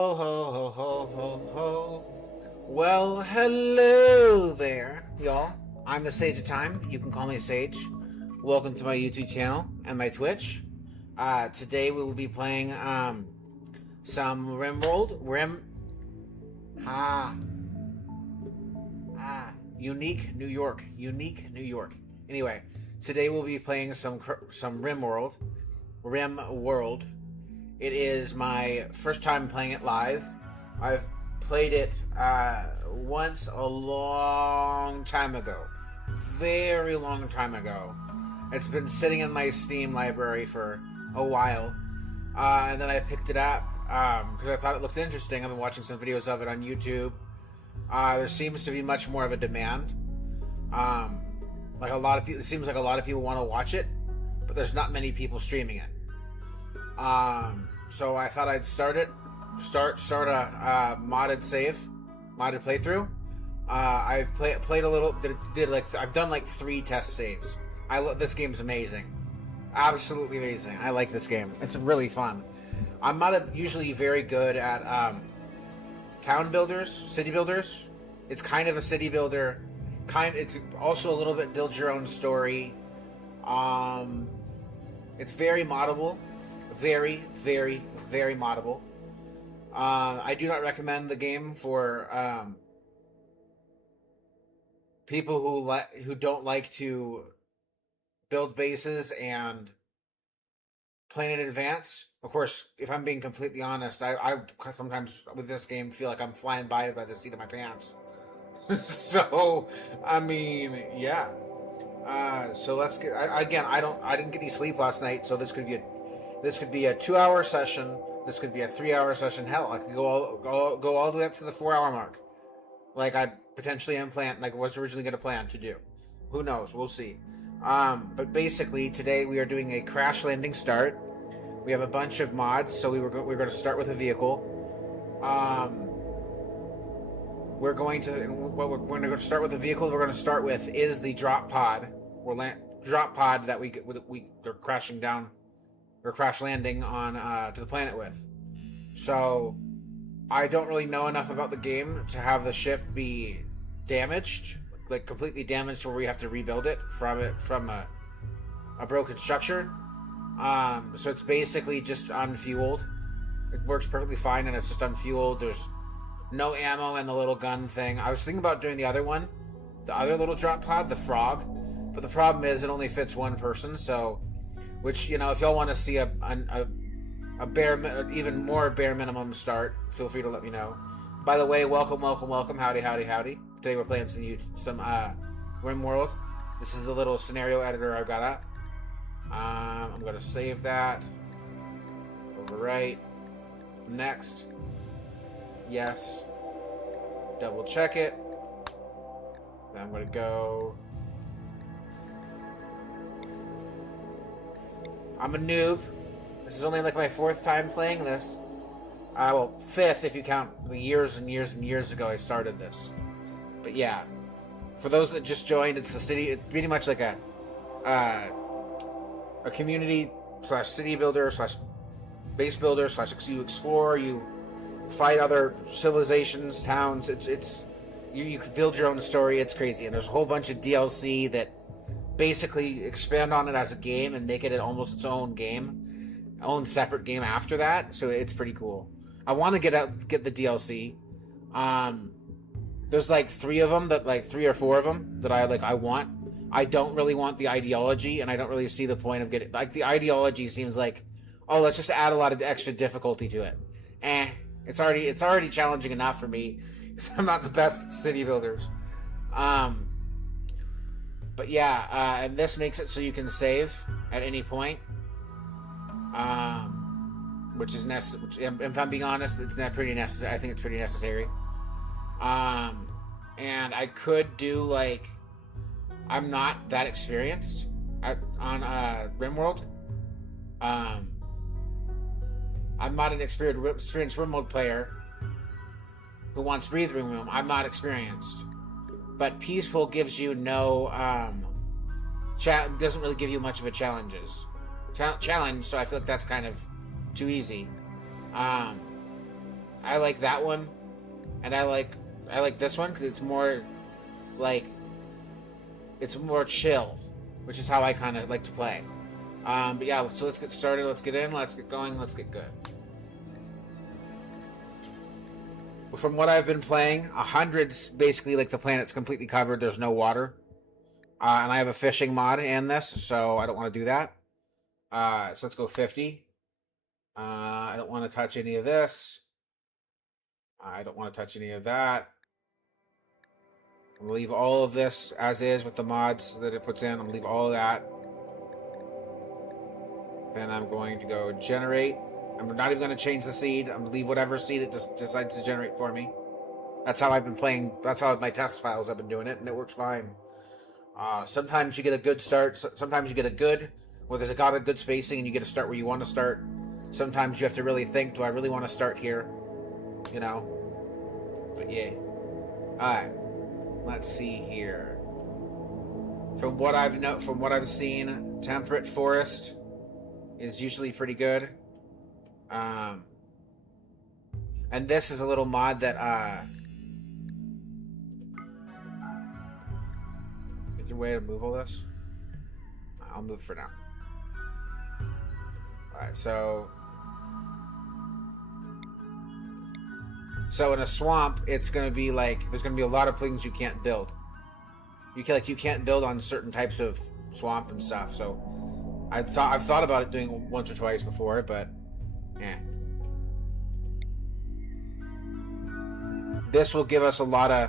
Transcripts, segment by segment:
Ho ho ho ho ho ho. Well, hello there, y'all. I'm the Sage of Time. You can call me Sage. Welcome to my YouTube channel and my Twitch. Today we will be playing some Rimworld. Unique New York. Unique New York. Anyway, today we'll be playing some Rimworld. Rimworld. It is my first time playing it live. I've played it once a long time ago. Very long time ago. It's been sitting in my Steam library for a while. And then I picked it up because I thought it looked interesting. I've been watching some videos of it on YouTube. There seems to be much more of a demand. Like a lot of people, it seems like a lot of people want to watch it, but there's not many people streaming it. So I thought I'd start a modded playthrough. I've played a little, I've done like 3 test saves. This game's amazing, absolutely amazing. I like this game. It's really fun. I'm not usually very good at town builders, city builders. It's kind of a city builder. It's also a little bit build your own story. It's very moddable. Very, very, very moddable. I do not recommend the game for people who don't like to build bases and play in advance. Of course, if I'm being completely honest, I sometimes with this game feel like I'm flying by the seat of my pants. So, I mean, yeah. So let's get. I didn't get any sleep last night, so this could be a 2-hour session. This could be a 3-hour session. Hell, I could go all the way up to the 4-hour mark, like I potentially was originally going to plan to do. Who knows? We'll see. But basically, today we are doing a crash landing start. We have a bunch of mods, so we're going to start with a vehicle. We're going to start with the vehicle. We're going to start with is the drop pod. Drop pod that they're crashing down. Or crash landing on to the planet with. So I don't really know enough about the game to have the ship be damaged, like completely damaged, where we have to rebuild it from a broken structure. So it's basically just unfueled. It works perfectly fine, and it's just unfueled. There's no ammo in the little gun thing. I was thinking about doing the other one, the other little drop pod, the frog, but the problem is it only fits one person. So. Which, if y'all want to see a even more bare minimum start, feel free to let me know. By the way, welcome. Howdy. Today we're playing some Rimworld. This is the little scenario editor I've got up. I'm going to save that. Overwrite. Next. Yes. Double check it. Then I'm going to go... I'm a noob. This is only like my 4th time playing this. Well, 5th if you count the years and years and years ago I started this. But yeah, for those that just joined, it's the city. It's pretty much like a community / city builder / base builder / you explore, you fight other civilizations, towns. You can build your own story. It's crazy, and there's a whole bunch of DLC that basically expand on it as a game and make it almost its own separate game after that. So it's pretty cool. I want to get the DLC. There's like 3 of them that 3 or 4 of them that I want. I don't really want the ideology, and I don't really see the point of getting the ideology. Seems like, oh, let's just add a lot of extra difficulty to it. It's already challenging enough for me because I'm not the best at city builders. But yeah, and this makes it so you can save at any point, which is necessary. If I'm being honest, it's not pretty necessary. I think it's pretty necessary. And I could do I'm not that experienced on Rimworld. I'm not an experienced Rimworld player who wants breathing room. I'm not experienced. But peaceful gives you no doesn't really give you much of a challenge. So I feel like that's kind of too easy. I like that one, and I like this one because it's more like it's more chill, which is how I kind of like to play. But yeah, so let's get started. Let's get in. Let's get going. Let's get good. From what I've been playing, 100's basically like the planet's completely covered. There's no water. And I have a fishing mod in this, so I don't want to do that. So let's go 50. I don't want to touch any of this. I don't want to touch any of that. I'm going to leave all of this as is with the mods that it puts in. I'm going to leave all of that. Then I'm going to go generate. I'm not even going to change the seed. I'm going to leave whatever seed it decides to generate for me. That's how I've been playing. That's how my test files have been doing it, and it works fine. Sometimes you get a good start. Sometimes you get a good, where there's got a good spacing, and you get to start where you want to start. Sometimes you have to really think, do I really want to start here? You know? But yeah. Alright. Let's see here. From what I've seen, temperate forest is usually pretty good. And this is a little mod that is there a way to move all this? I'll move for now. Alright, so in a swamp, it's gonna be like there's gonna be a lot of things you can't build. You can't build on certain types of swamp and stuff. So I've thought about it doing once or twice before, but this will give us a little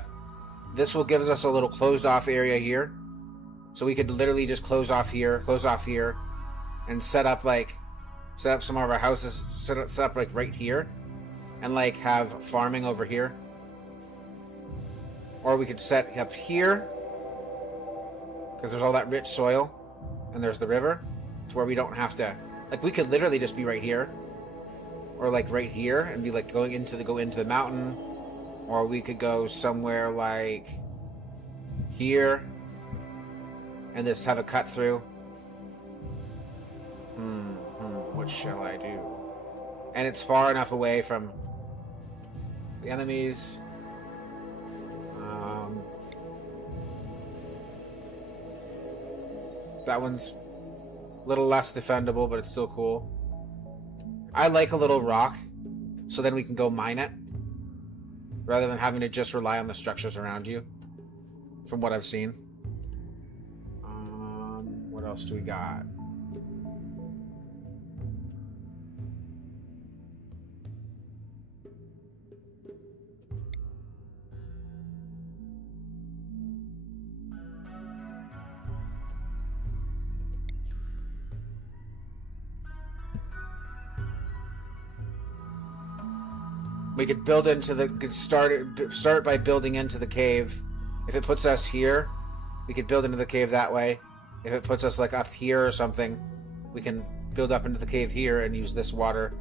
closed off area here, so we could literally just close off here, and set up some of our houses, set up like right here. And like have farming over here. Or we could set up here, because there's all that rich soil, and there's the river, to where we don't have to, like, we could literally just be right here, or like right here, and be like go into the mountain, or we could go somewhere like here, and just have a cut through. What shall I do? And it's far enough away from the enemies. That one's a little less defendable, but it's still cool. I like a little rock, so then we can go mine it, rather than having to just rely on the structures around you, from what I've seen. What else do we got? We could start by building into the cave. If it puts us here, we could build into the cave that way. If it puts us like up here or something, we can build up into the cave here and use this water.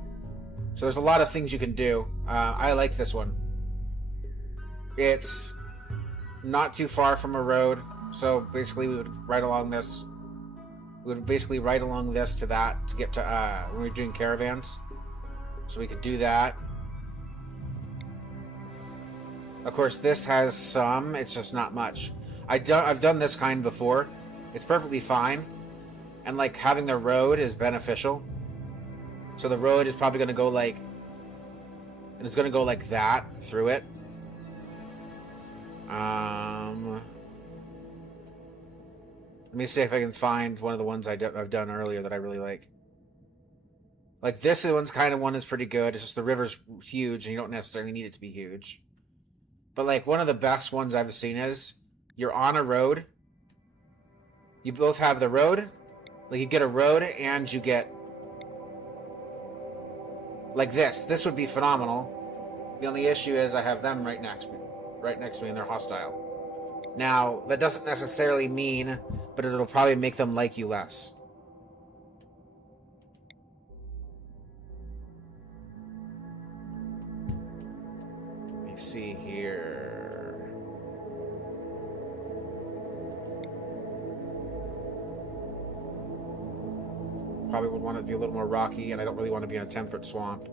So there's a lot of things you can do. I like this one. It's not too far from a road, so basically we would ride along this. We would basically ride along this to that to get to when we're doing caravans. So we could do that. Of course, this has some. It's just not much. I've done this kind before. It's perfectly fine, and like having the road is beneficial. So the road is probably going to go like, and it's going to go like that through it. Let me see if I can find one of the ones I've done earlier that I really like. Like this one's kind of one is pretty good. It's just the river's huge, and you don't necessarily need it to be huge. But like one of the best ones I've seen is you're on a road. You both have the road. Like you get a road and you get like this. This would be phenomenal. The only issue is I have them right next to me and they're hostile. Now, that doesn't necessarily mean, but it'll probably make them like you less. Let me see here. Probably would want it to be a little more rocky, and I don't really want to be in a temperate swamp.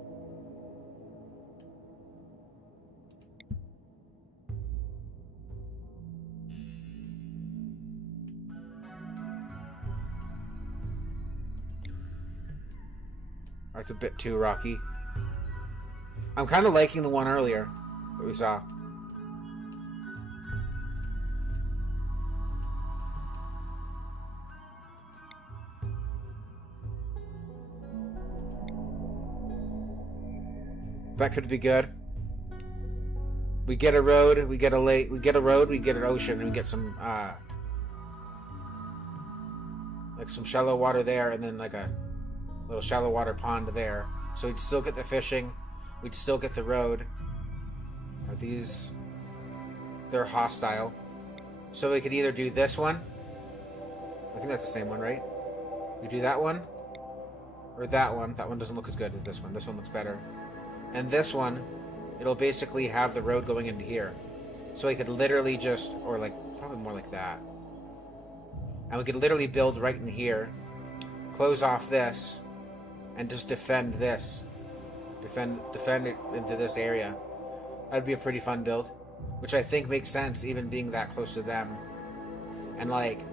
It's a bit too rocky. I'm kind of liking the one earlier that we saw. That could be good. We get a road, we get a lake, we get a road, we get an ocean, and we get some like some shallow water there, and then like a little shallow water pond there. So we'd still get the fishing, we'd still get the road. Are these? They're hostile. So we could either do this one. I think that's the same one, right? We do that one, or that one. That one doesn't look as good as this one. This one looks better. And this one, it'll basically have the road going into here. So we could literally just, or like, probably more like that. And we could literally build right in here, close off this, and just defend this. Defend it into this area. That'd be a pretty fun build. Which I think makes sense, even being that close to them. And like,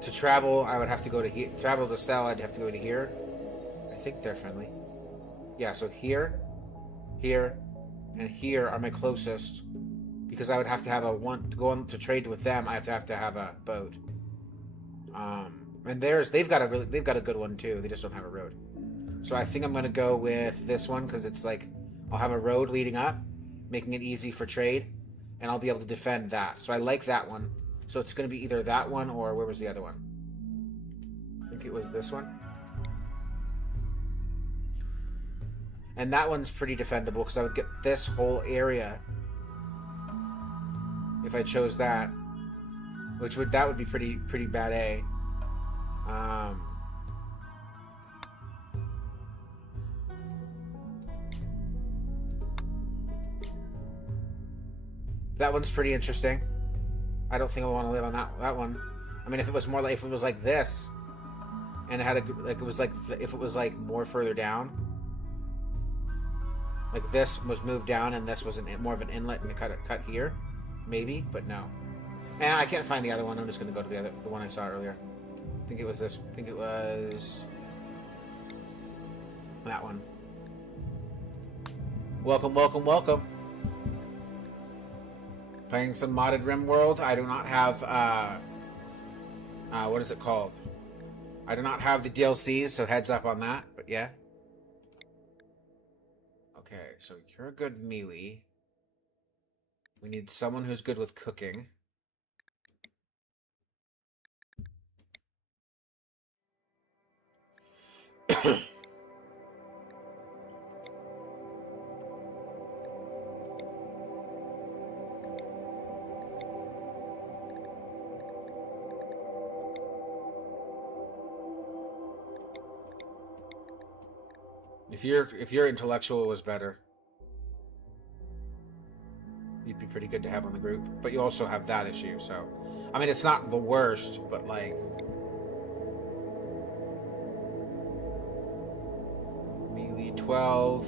to travel, I would have to go to here. Travel to sell, I'd have to go to here. I think they're friendly. Yeah, so here, here, and here are my closest. Because I would have to have a one to go on to trade with them. I have to have a boat. And they've got a good one too. They just don't have a road. So I think I'm gonna go with this one because it's like I'll have a road leading up, making it easy for trade, and I'll be able to defend that. So I like that one. So it's gonna be either that one or where was the other one? I think it was this one. And that one's pretty defendable because I would get this whole area if I chose that, that would be pretty bad A. That one's pretty interesting. I don't think I want to live on that one. I mean, if it was more like if it was like this, and it had if it was like more further down, like this was moved down and this was more of an inlet and cut here, maybe, but no. And I can't find the other one. I'm just gonna go to the one I saw earlier. I think it was this. I think it was that one. Welcome, welcome, welcome. Playing some modded Rimworld. I do not have what is it called? I do not have the DLCs, so heads up on that. But yeah. Okay, so you're a good melee. We need someone who's good with cooking. If your intellectual was better, you'd be pretty good to have on the group. But you also have that issue, so I mean it's not the worst, but like melee 12.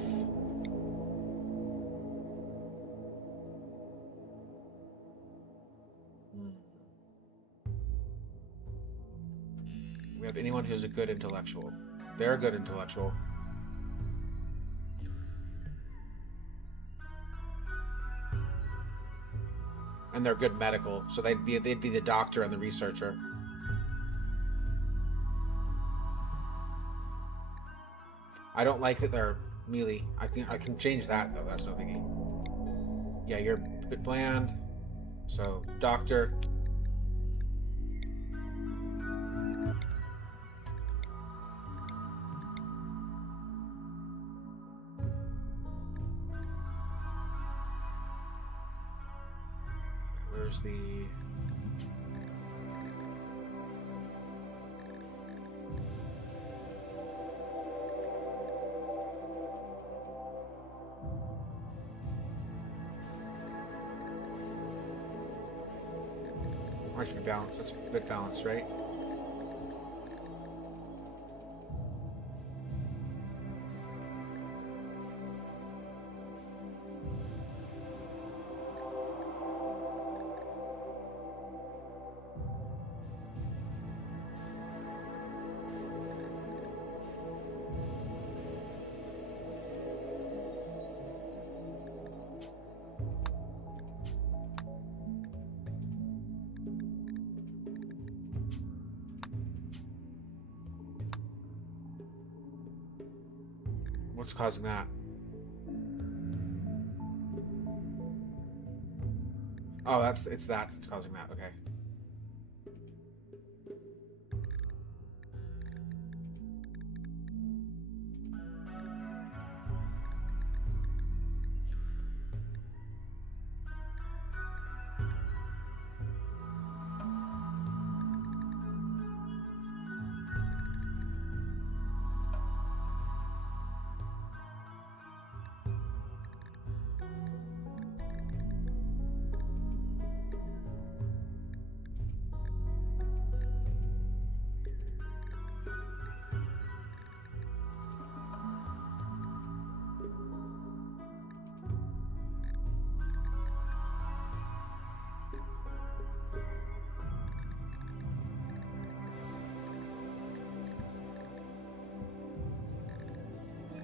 We have anyone who's a good intellectual. They're a good intellectual. And they're good medical, so they'd be the doctor and the researcher. I don't like that they're melee. I can change that though. That's no biggie. Yeah, you're a bit bland. So doctor. Where's the... Why should be balanced? That's a good balance, right? What's causing that? Oh, it's that's causing that. Okay.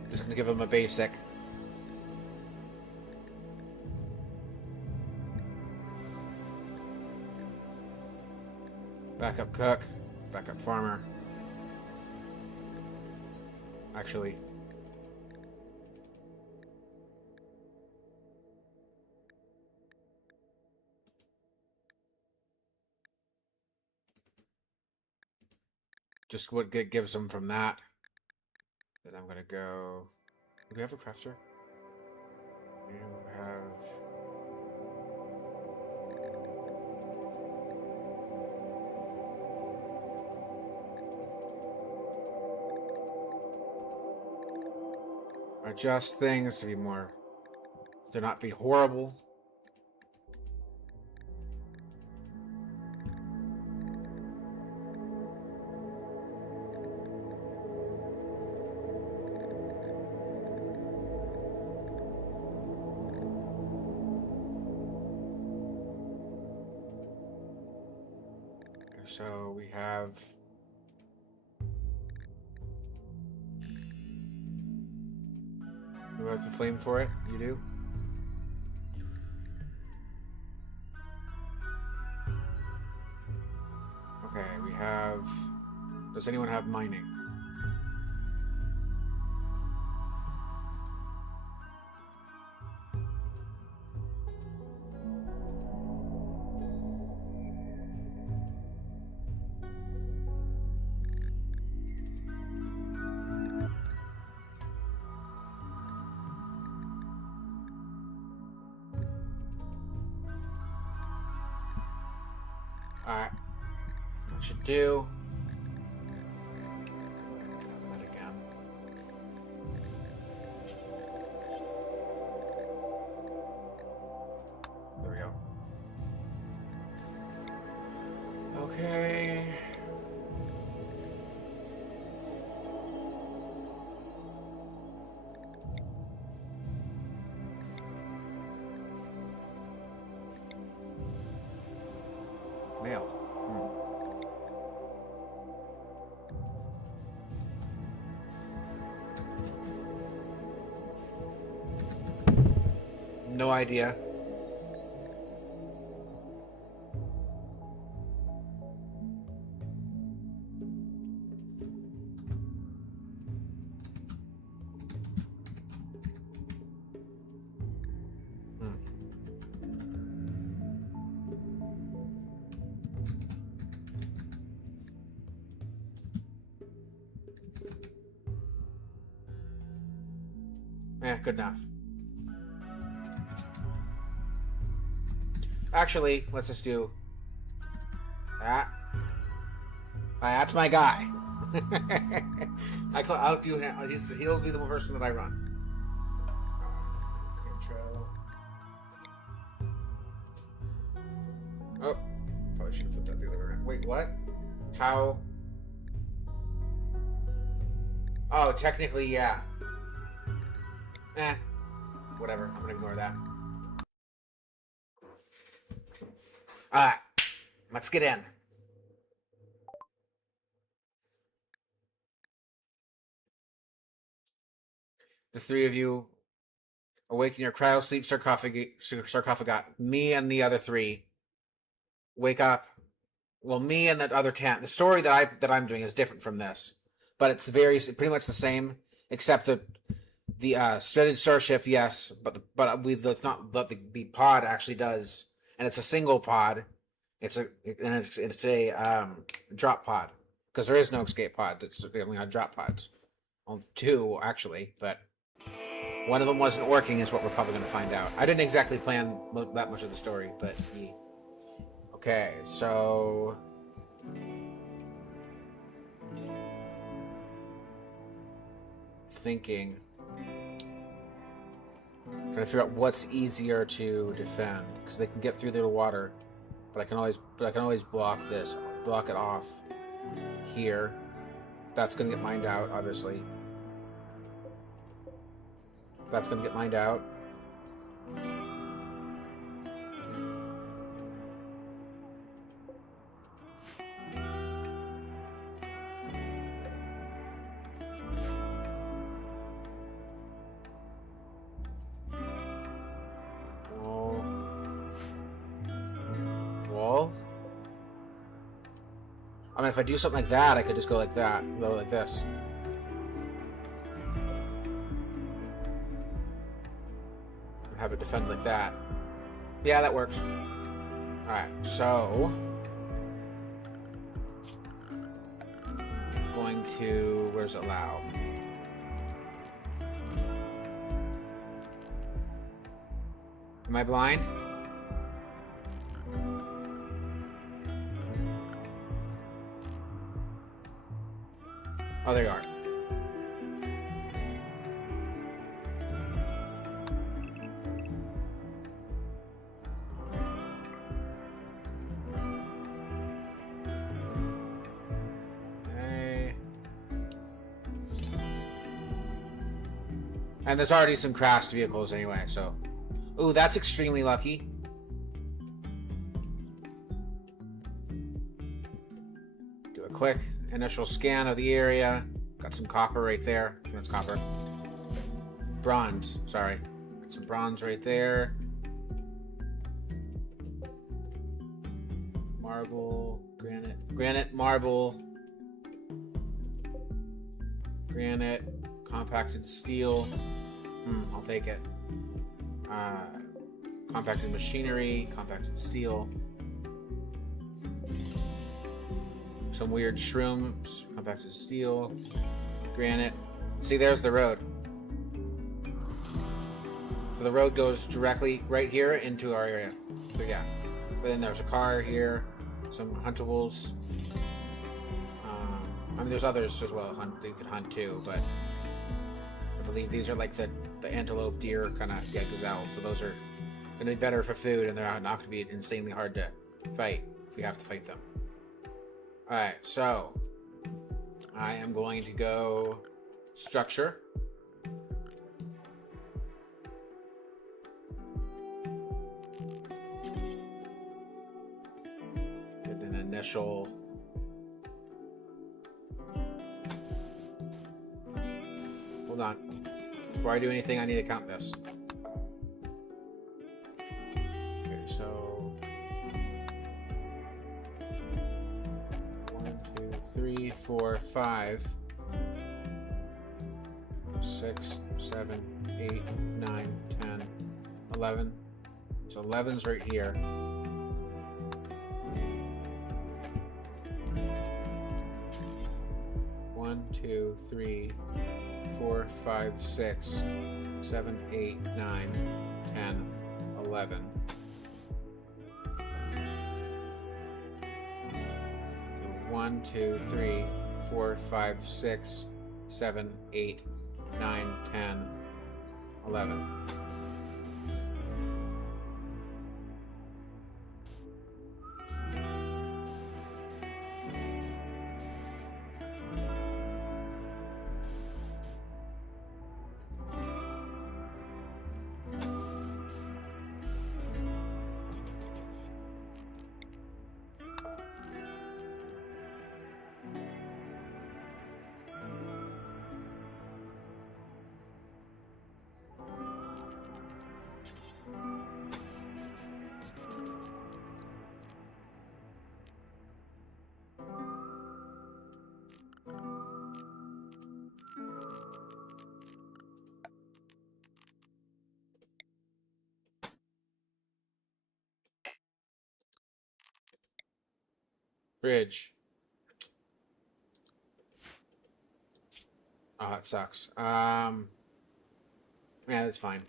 Just gonna give him a basic. Backup cook, backup farmer. Actually, just what gives him from that. Then I'm gonna go. Do we have a crafter? We have. Adjust things to be more. To not be horrible. So we have. Who has the flame for it? You do? Okay, we have. Does anyone have mining? Alright. What should do. That again. There we go. Okay. Mailed. No idea. Good enough. Actually, let's just do that. That's my guy. I'll do him. He'll be the person that I run. Control. Oh, probably should have put that the other way around. Wait, what? How? Oh, technically, yeah. Whatever. I'm gonna ignore that. Alright. Let's get in. The three of you awaken your cryo-sleep sarcophagus. Me and the other three wake up. Well, me and that other 10. The story that I'm doing is different from this. But it's pretty much the same, except that The studded starship, yes, but we that's not what the pod actually does, and it's a single pod. It's a drop pod because there is no escape pods. It's only on drop pods. Well, two actually, but one of them wasn't working. Is what we're probably going to find out. I didn't exactly plan that much of the story, but okay. So thinking. Trying to figure out what's easier to defend because they can get through the water, but I can always block it off here. That's gonna get mined out, obviously. That's gonna get mined out. Wall. I mean, if I do something like that, I could just go like that, go like this. Have it defend like that. Yeah, that works. Alright, so going to where's it allow? Am I blind? Oh, there you are. Okay. And there's already some crashed vehicles anyway, so... Ooh, that's extremely lucky. Do a quick initial scan of the area. Got some copper right there. I think that's copper. Bronze, sorry. Got some bronze right there. Marble, granite, marble. Granite, compacted steel. I'll take it. Compacted machinery, compacted steel. Some weird shrooms, compacted steel, granite. See, there's the road. So the road goes directly right here into our area. So yeah. But then there's a car here, some huntables. I mean, there's others as well. You could hunt too, but I believe these are like the antelope, deer, kind of, yeah, gazelle. So those are going to be better for food, and they're not going to be insanely hard to fight if we have to fight them. Alright, so I am going to go structure. Get an initial. Hold on. Before I do anything, I need to count this. Okay, so 1, 2, 3, 4, 5, 6, 7, 8, 9, 10, 11. So 11's right here. One, 2, 3, 4, 5, 6, 7, 8, 9, 10, 11. So 1, 2, 3, 4, 5, 6, 7, 8, 9, 10, 11. Bridge. Oh, that sucks. Yeah, that's fine.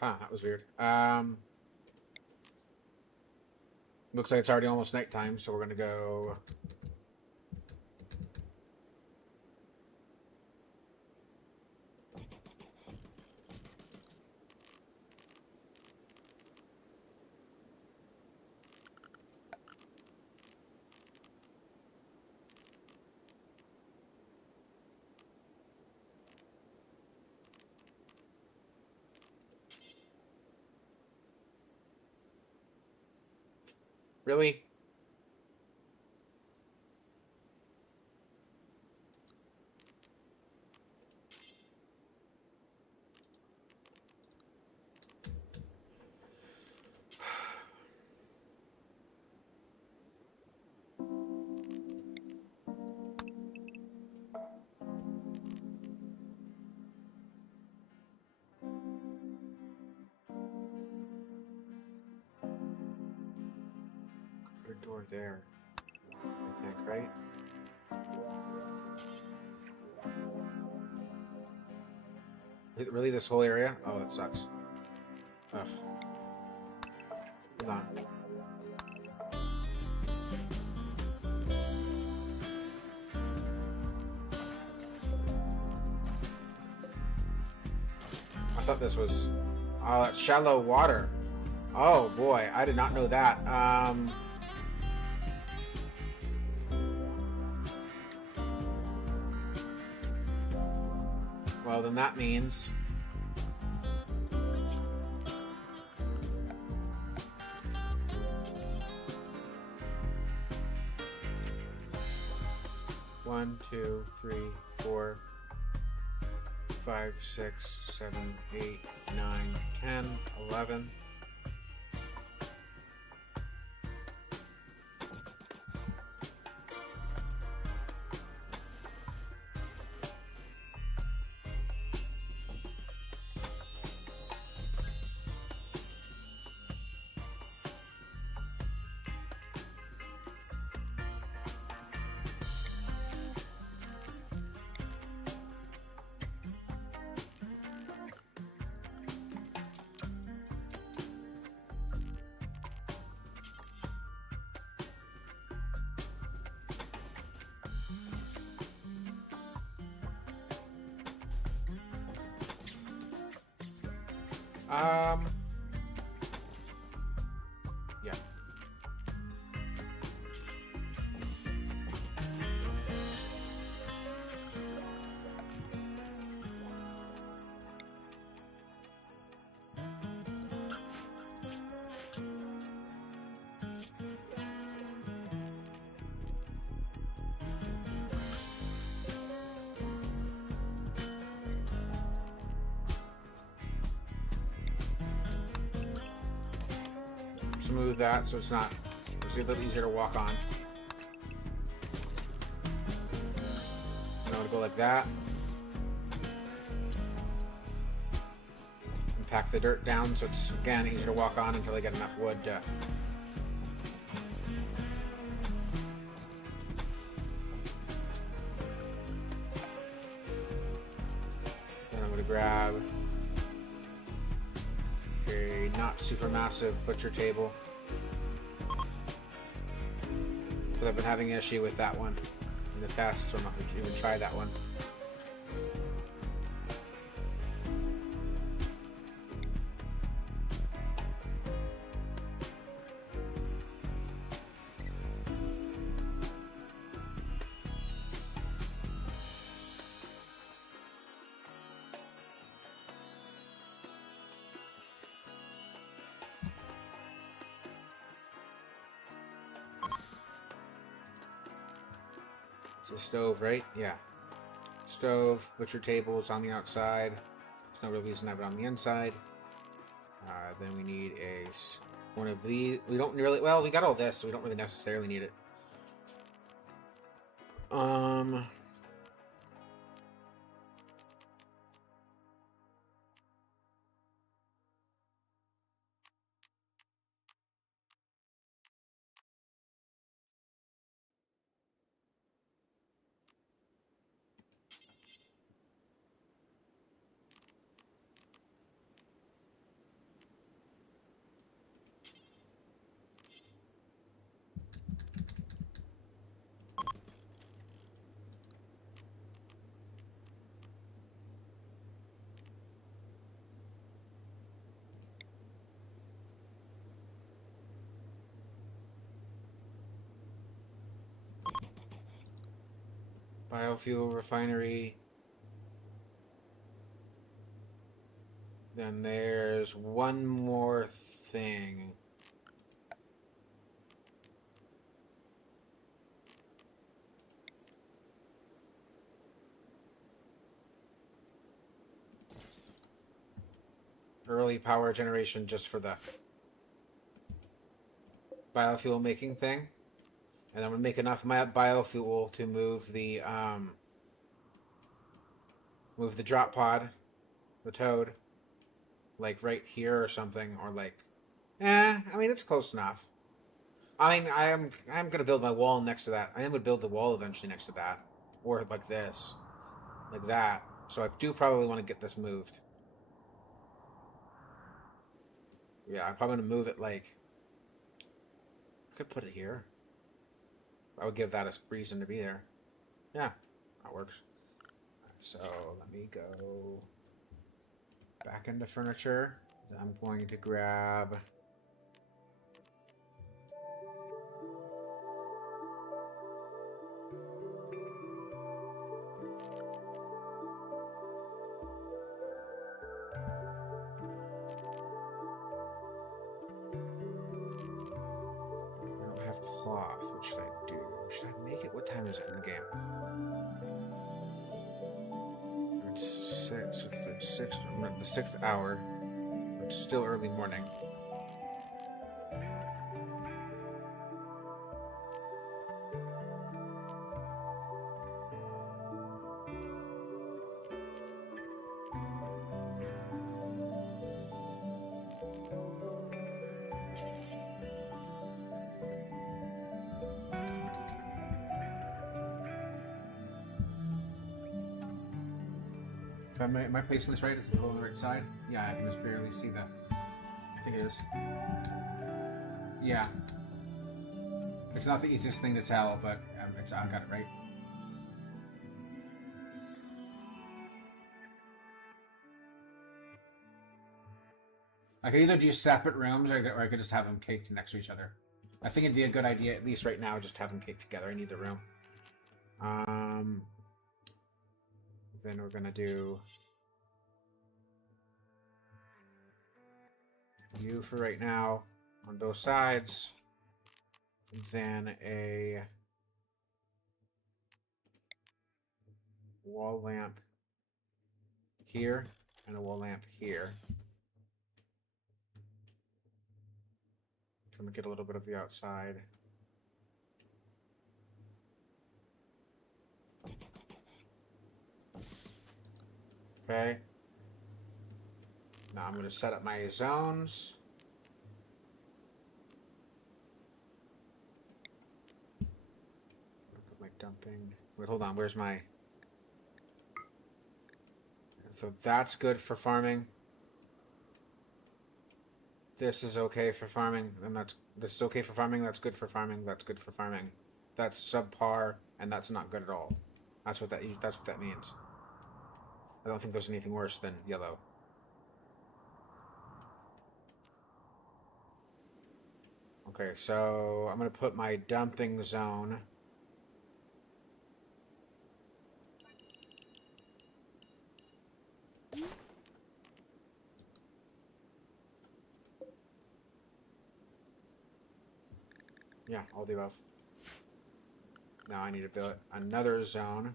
Huh, that was weird. Looks like it's already almost nighttime, so we're gonna go. Really? Put a door there. I think, right? Really, this whole area? Oh, that sucks. Ugh. Hold on. I thought this was... Oh, it's shallow water. Oh, boy. I did not know that. Well, then that means... One, two, three, 4, 5, 6, 7, 8, 9, 10, 11. Yeah. Smooth that so it's a little easier to walk on. I'm gonna go like that. And pack the dirt down so it's again easier to walk on until I get enough wood to... Then I'm gonna grab a not super massive butcher table. But I've been having an issue with that one in the past, so I'm not going to even try that one. It's a stove, right? Yeah. Stove, butcher table is on the outside. There's no real reason to have it on the inside. Then we need one of these. We don't really... Well, we got all this, so we don't really necessarily need it. Biofuel refinery. Then there's one more thing. Early power generation just for the biofuel making thing. And I'm going to make enough biofuel to move the drop pod, the toad, like right here or something, or like, I mean, it's close enough. I mean, I'm gonna build my wall next to that. I am gonna build the wall eventually next to that, or like this, like that. So I do probably want to get this moved. Yeah, I'm probably gonna move it like. I could put it here. I would give that a reason to be there. Yeah, that works. So let me go back into furniture. I'm going to grab. I don't have cloth. What should I do? Should I make it? What time is it in the game? It's 6. It's the 6th. I'm at the 6th hour. It's still early morning. Am I placing this right? Is the pillow on the right side? Yeah, I can just barely see that. I think it is. Yeah. It's not the easiest thing to tell, but I got it right. I could either do separate rooms, or I could just have them caked next to each other. I think it'd be a good idea, at least right now, just have them caked together in either room. Then we're gonna do you for right now on both sides. Then a wall lamp here and a wall lamp here. Gonna get a little bit of the outside. Okay. Now I'm going to set up my zones. Put my dumping. Wait, hold on. Where's my? So that's good for farming. This is okay for farming, and this is okay for farming. That's good for farming. That's good for farming. That's subpar, and that's not good at all. That's what that means. I don't think there's anything worse than yellow. Okay, so I'm going to put my dumping zone. Yeah, all the above. Now I need to build another zone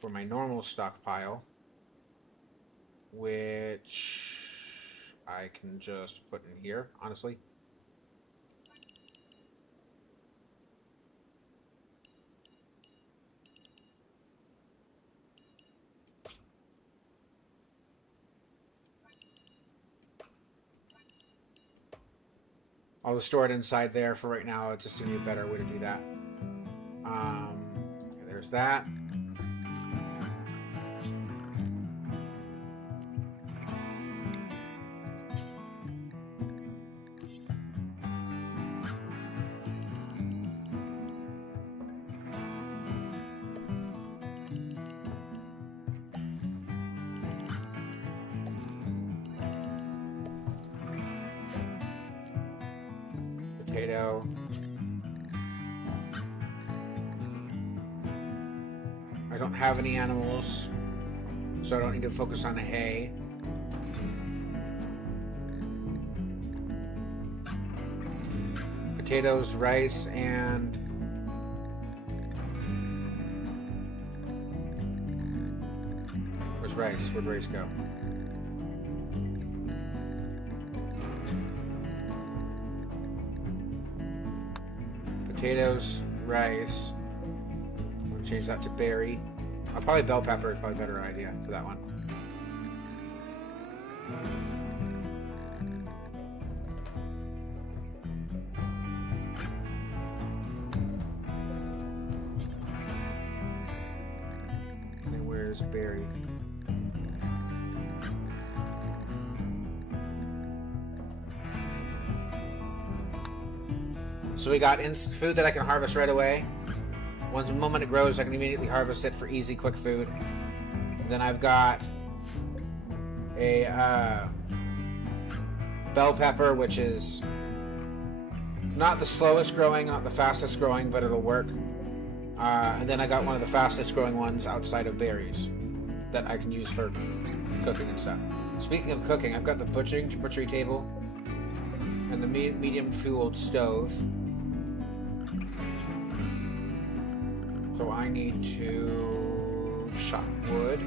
for my normal stockpile, which I can just put in here, honestly. I'll just store it inside there for right now. It's just going to be a better way to do that. There's that. Potato. I don't have any animals, so I don't need to focus on the hay. Potatoes, rice, and where's rice? Where'd rice go? Potatoes, rice. I'm gonna change that to berry. Probably bell pepper is probably a better idea for that one. And where's berry? So we got instant food that I can harvest right away. Once the moment it grows, I can immediately harvest it for easy, quick food. And then I've got a bell pepper, which is not the slowest growing, not the fastest growing, but it'll work. And then I got one of the fastest growing ones outside of berries that I can use for cooking and stuff. Speaking of cooking, I've got the butchery table and the medium fueled stove. So I need to chop wood.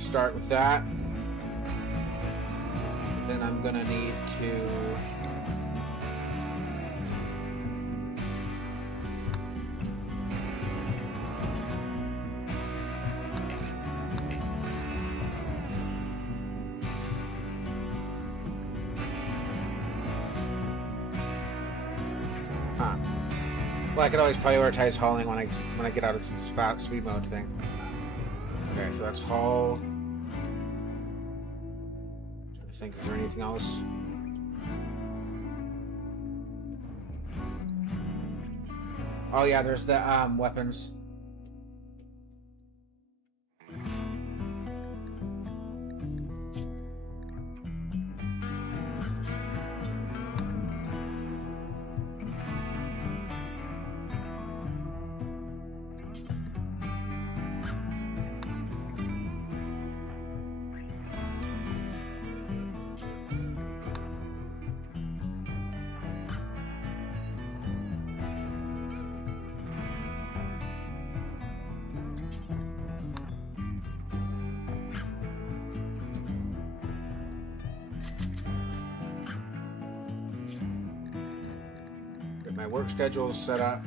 Start with that. Then I'm gonna need to well, I could always prioritize hauling when I get out of speed mode thing. Okay, so that's haul. I think, is there anything else? Oh yeah, there's the weapons. Get my work schedule set up.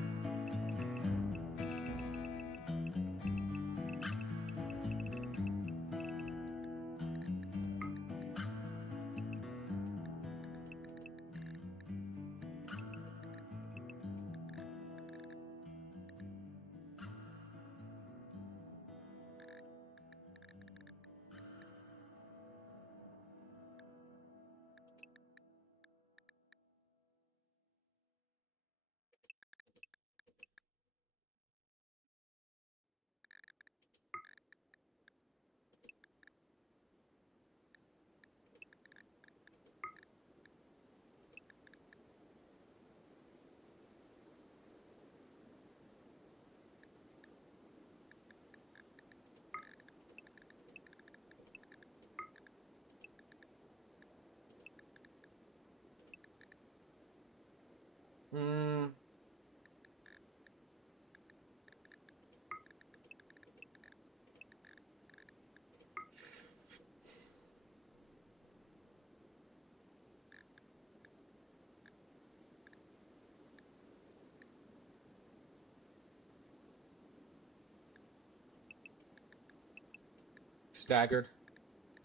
Staggered.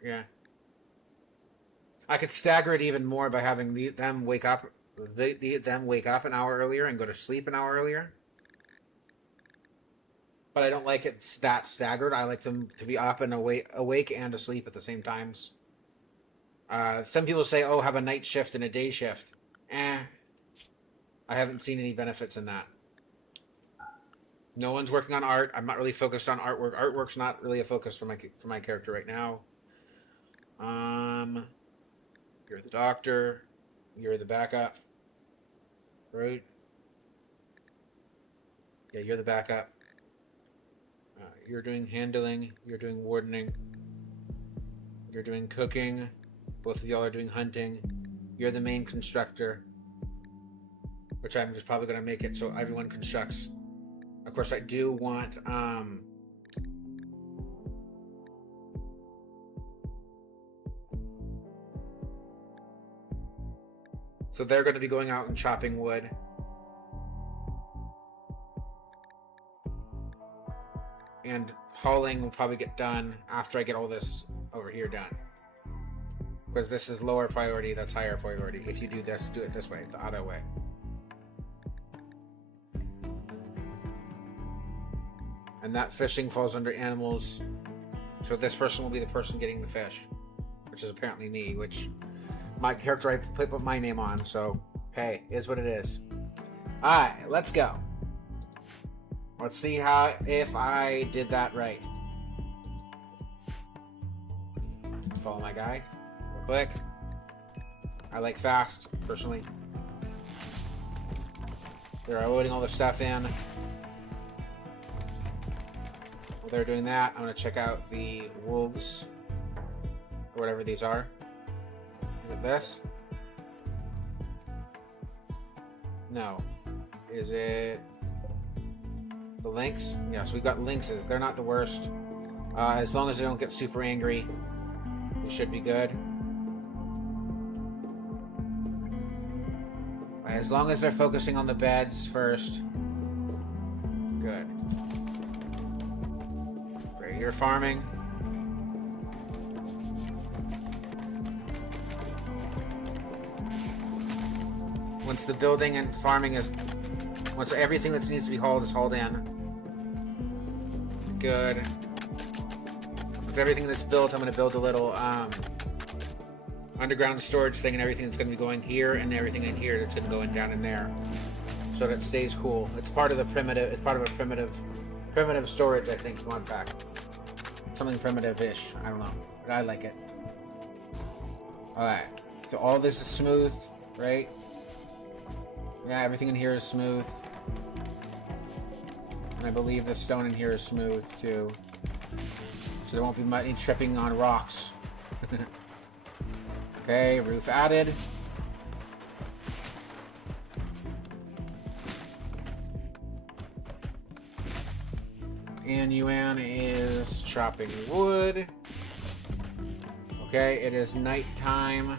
Yeah. I could stagger it even more by having them wake up. Them wake up an hour earlier and go to sleep an hour earlier. But I don't like it that staggered. I like them to be up and awake and asleep at the same times. Some people say, "Oh, have a night shift and a day shift." I haven't seen any benefits in that. No one's working on art. I'm not really focused on artwork. Artwork's not really a focus for my character right now. You're the doctor. You're the backup. Right? Yeah, you're the backup. You're doing handling. You're doing wardening. You're doing cooking. Both of y'all are doing hunting. You're the main constructor. Which I'm just probably going to make it so everyone constructs. Of course, I do want... So they're going to be going out and chopping wood. And hauling will probably get done after I get all this over here done. Because this is lower priority, that's higher priority. If you do this, do it this way, the auto way. And that fishing falls under animals. So this person will be the person getting the fish. Which is apparently me, which... my character I put my name on, so hey, is what it is. Alright, let's go. Let's see if I did that right. Follow my guy. Real quick. I like fast, personally. They're loading all their stuff in. While they're doing that, I'm going to check out the wolves. Or whatever these are. Is it this? No. Is it the lynx? Yes, we've got lynxes. They're not the worst. As long as they don't get super angry, they should be good. As long as they're focusing on the beds first. Good. Great, you're farming. Once the building and farming is... once everything that needs to be hauled is hauled in. Good. With everything that's built, I'm going to build a little underground storage thing and everything that's going to be going here and everything in here that's going to go in down in there. So that it stays cool. It's part of the primitive... it's part of a primitive storage, I think, mod pack. Something primitive-ish. I don't know. But I like it. Alright. So all this is smooth, right? Yeah, everything in here is smooth. And I believe the stone in here is smooth, too. So there won't be any tripping on rocks. Okay, roof added. And Yuan is chopping wood. Okay, it is nighttime.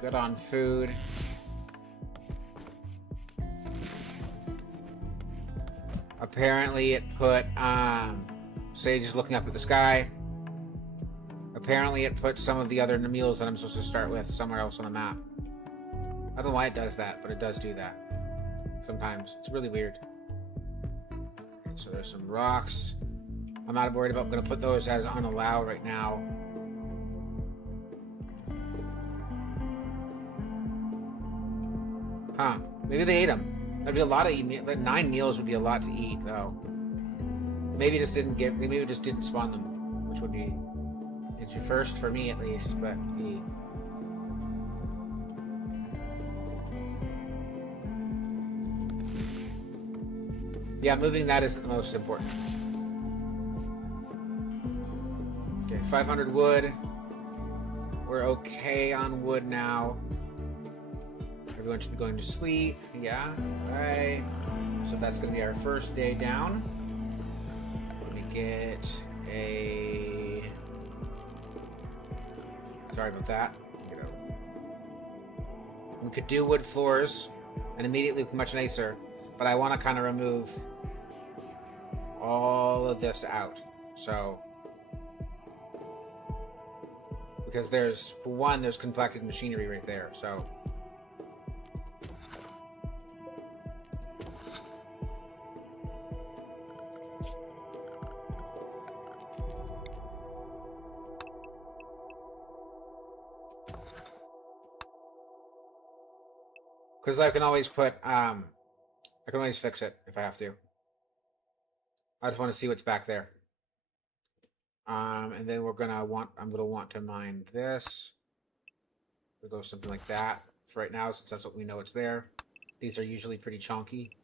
Good on food. Apparently it put, Sage is looking up at the sky. Apparently it put some of the other meals that I'm supposed to start with somewhere else on the map. I don't know why it does that, but it does do that. Sometimes. It's really weird. So there's some rocks. I'm not worried about, I'm going to put those as on allow right now. Huh. Maybe they ate them. That'd be a lot of eating. 9 meals would be a lot to eat, though. Maybe it just didn't get. Maybe it just didn't spawn them, which would be it's your first for me at least. But yeah, moving that isn't the most important. Okay, 500 wood. We're okay on wood now. Everyone should be going to sleep. Yeah, right. So that's going to be our first day down. Let me get a... Sorry about that. Get over. We could do wood floors and immediately look much nicer, but I want to kind of remove all of this out. So, because there's, for one, there's compacted machinery right there, so. Because I can always put, I can always fix it if I have to. I just want to see what's back there. And then I'm gonna want to mine this. We'll go something like that for right now, since that's what we know it's there. These are usually pretty chunky.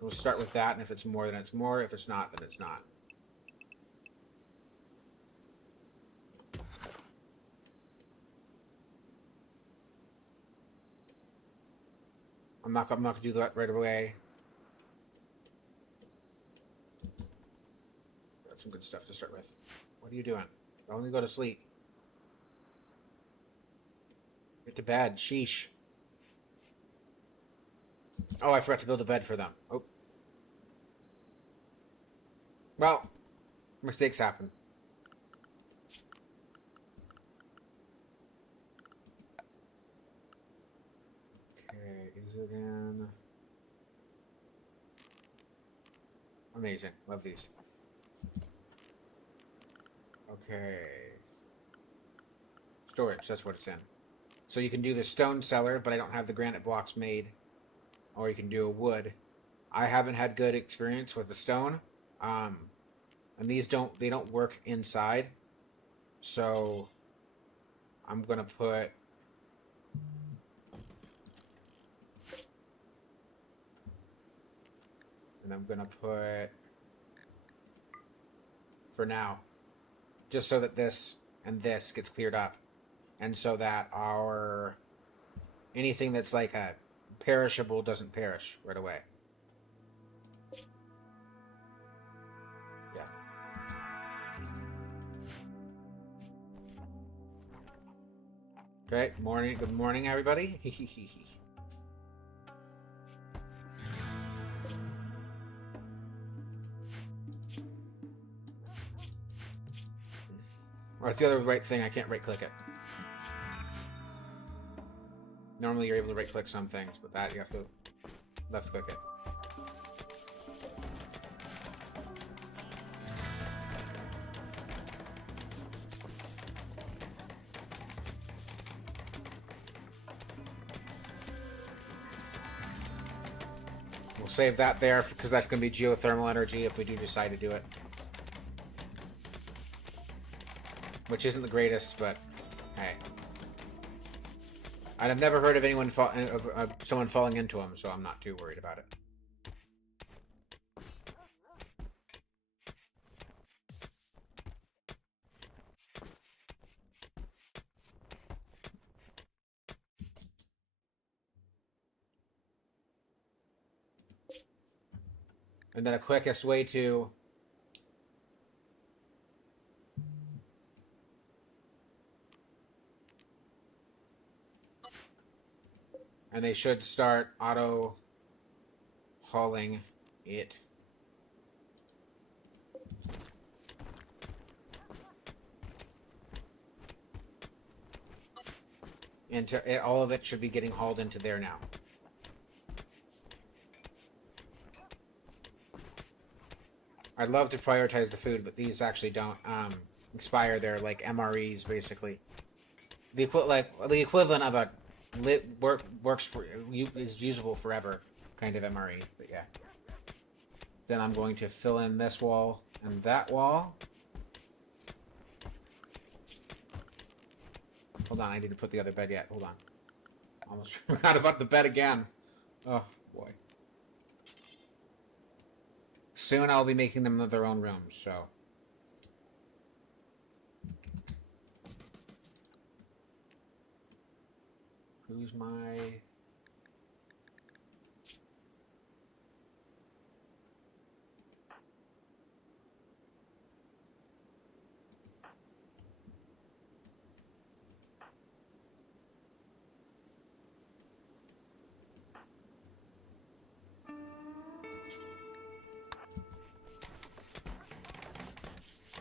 We'll start with that, and if it's more, then it's more. If it's not, then it's not. I'm not gonna do that right away. Got some good stuff to start with. What are you doing? I'll only go to sleep. Get to bed. Sheesh. Oh, I forgot to build a bed for them. Oh. Well, mistakes happen. Okay, is it in? Amazing. Love these. Okay. Storage, that's what it's in. So you can do the stone cellar, but I don't have the granite blocks made. Or you can do a wood. I haven't had good experience with the stone. And these don't work inside. So I'm gonna put for now, just so that this and this gets cleared up, and so that our anything that's like a perishable doesn't perish right away. Yeah. Okay. Morning. Good morning, everybody. Or it's the other right thing. I can't right-click it. Normally, you're able to right-click some things, but that you have to left-click it. We'll save that there because that's going to be geothermal energy if we do decide to do it. Which isn't the greatest, but hey. And I've never heard of anyone someone falling into them, so I'm not too worried about it. And then a quickest way to and they should start auto hauling it into all of it should be getting hauled into there now. I'd love to prioritize the food, but these actually don't expire. They're like MREs, basically. The equivalent of a works for is usable forever kind of MRE. But yeah. Then I'm going to fill in this wall and that wall. Hold on, I didn't put the other bed yet. Hold on. Almost forgot about the bed again. Oh boy. Soon I'll be making them their own rooms, so. Who's my...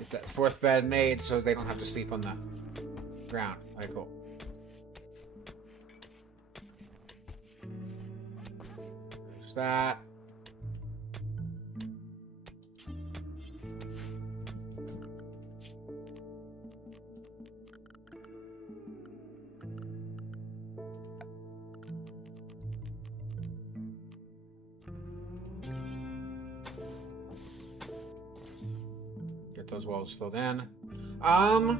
Get that fourth bed made so they don't have to sleep on the ground. Alright, cool. There's that. Get those walls filled in. Hold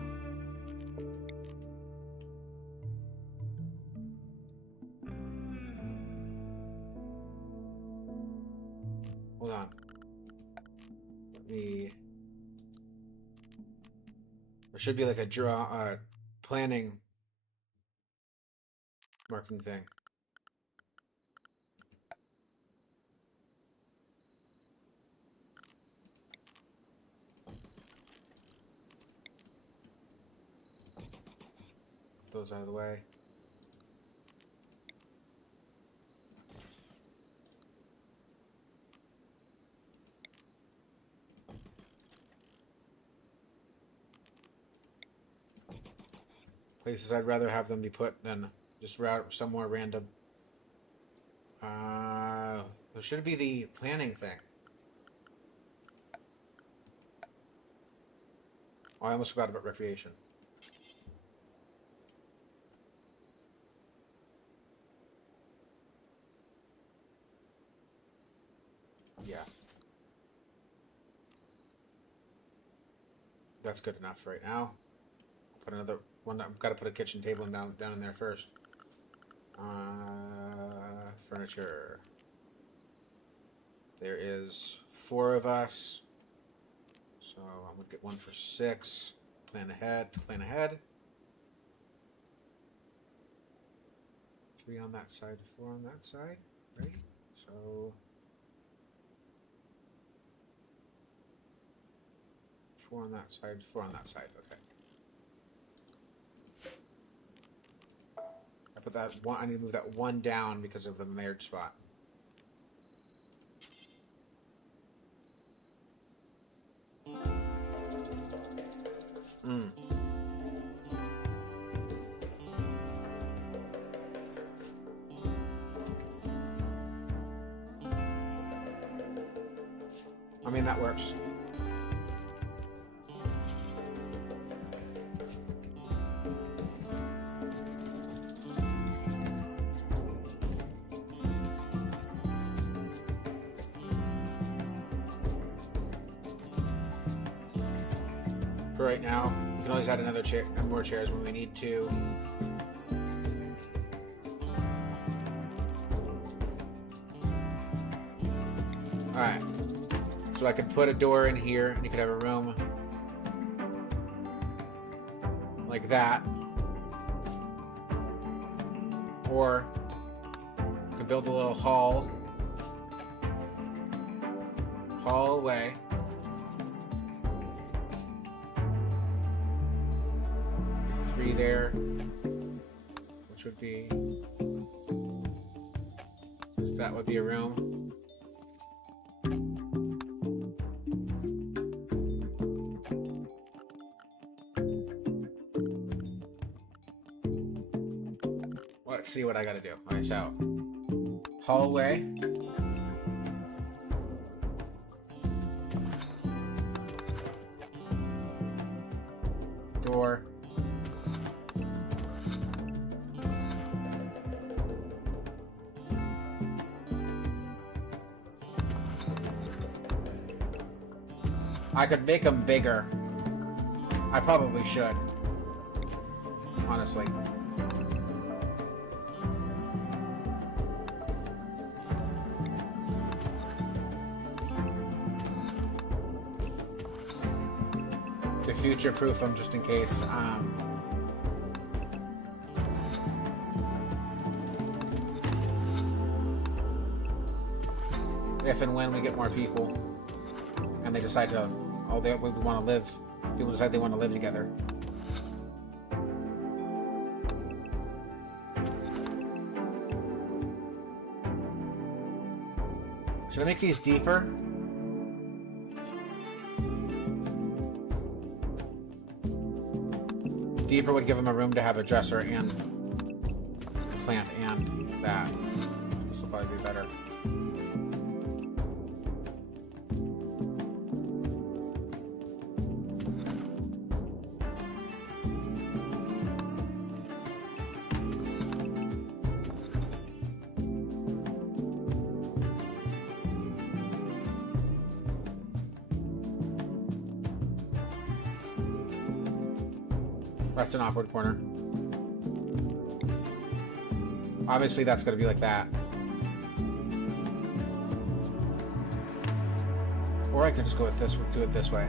on. Let me. There should be like a planning marking thing. Get those out of the way. Places I'd rather have them be put than just somewhere random. There should be the planning thing. Oh, I almost forgot about recreation. Yeah. That's good enough right now. Put another one. I've got to put a kitchen table down in there first. Furniture. There is 4 of us, so I'm gonna get one for 6. Plan ahead. Plan ahead. 3 on that side, 4 on that side. Right. So 4 on that side, 4 on that side. Okay. I put that one. I need to move that 1 down because of the marriage spot. I mean, that works. For right now, we can always add another chair, more chairs when we need to. Alright. So I could put a door in here, and you could have a room like that. Or you could build a little hallway. 3 there, which would be, that would be a room. Let's see what I gotta do. Alright, so hallway. Door. I could make them bigger. I probably should. Honestly. To future-proof them just in case. If and when we get more people and they decide to, we want to live, people decide they want to live together. Should I make these deeper? Deeper would give him a room to have a dresser and plant and that. This will probably be better. That's an awkward corner. Obviously, that's going to be like that. Or I could just go with this. Do it this way.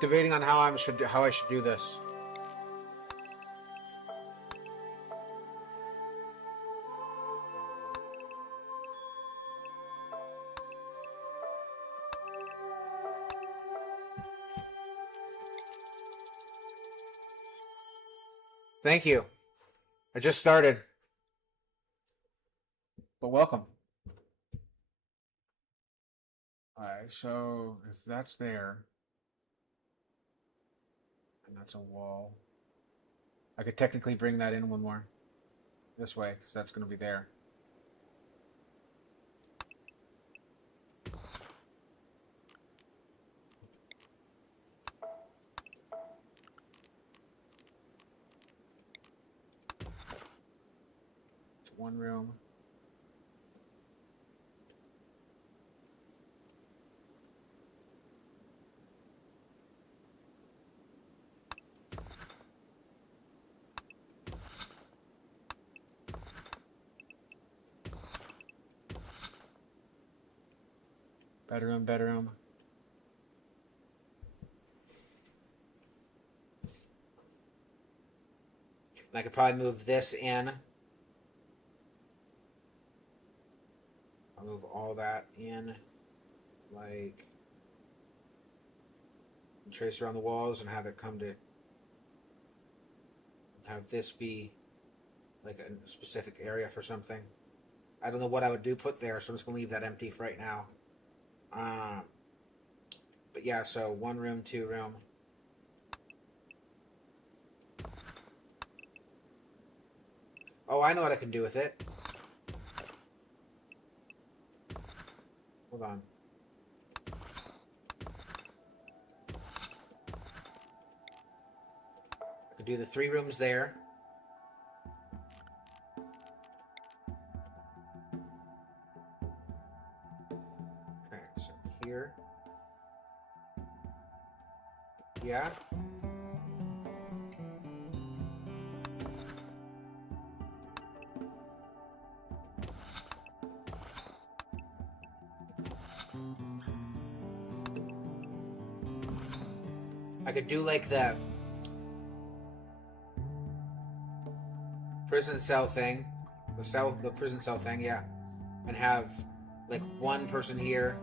Debating on how I should do this. Thank you. I just started. But welcome. Alright, so if that's there, and that's a wall, I could technically bring that in one more. This way, because that's going to be there. It's one room. Bedroom. I could probably move this in. I'll move all that in, like, trace around the walls and have it come to, have this be like a specific area for something. I don't know what I would put there, so I'm just gonna leave that empty for right now. But yeah, so 1 room, 2 room. Oh, I know what I can do with it. Hold on. I could do the 3 rooms there. Okay, so here. Yeah. I could do like the prison cell thing, the prison cell thing, yeah, and have like one person here,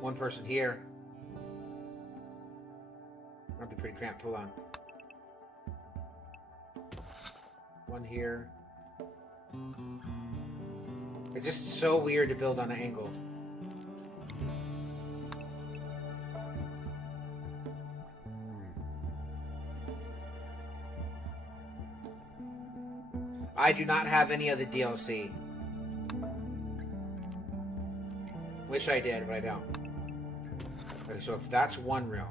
one person here. Might be pretty cramped. Hold on. One here. It's just so weird to build on an angle. I do not have any of the DLC. Wish I did, but I don't. Okay, so if that's one room.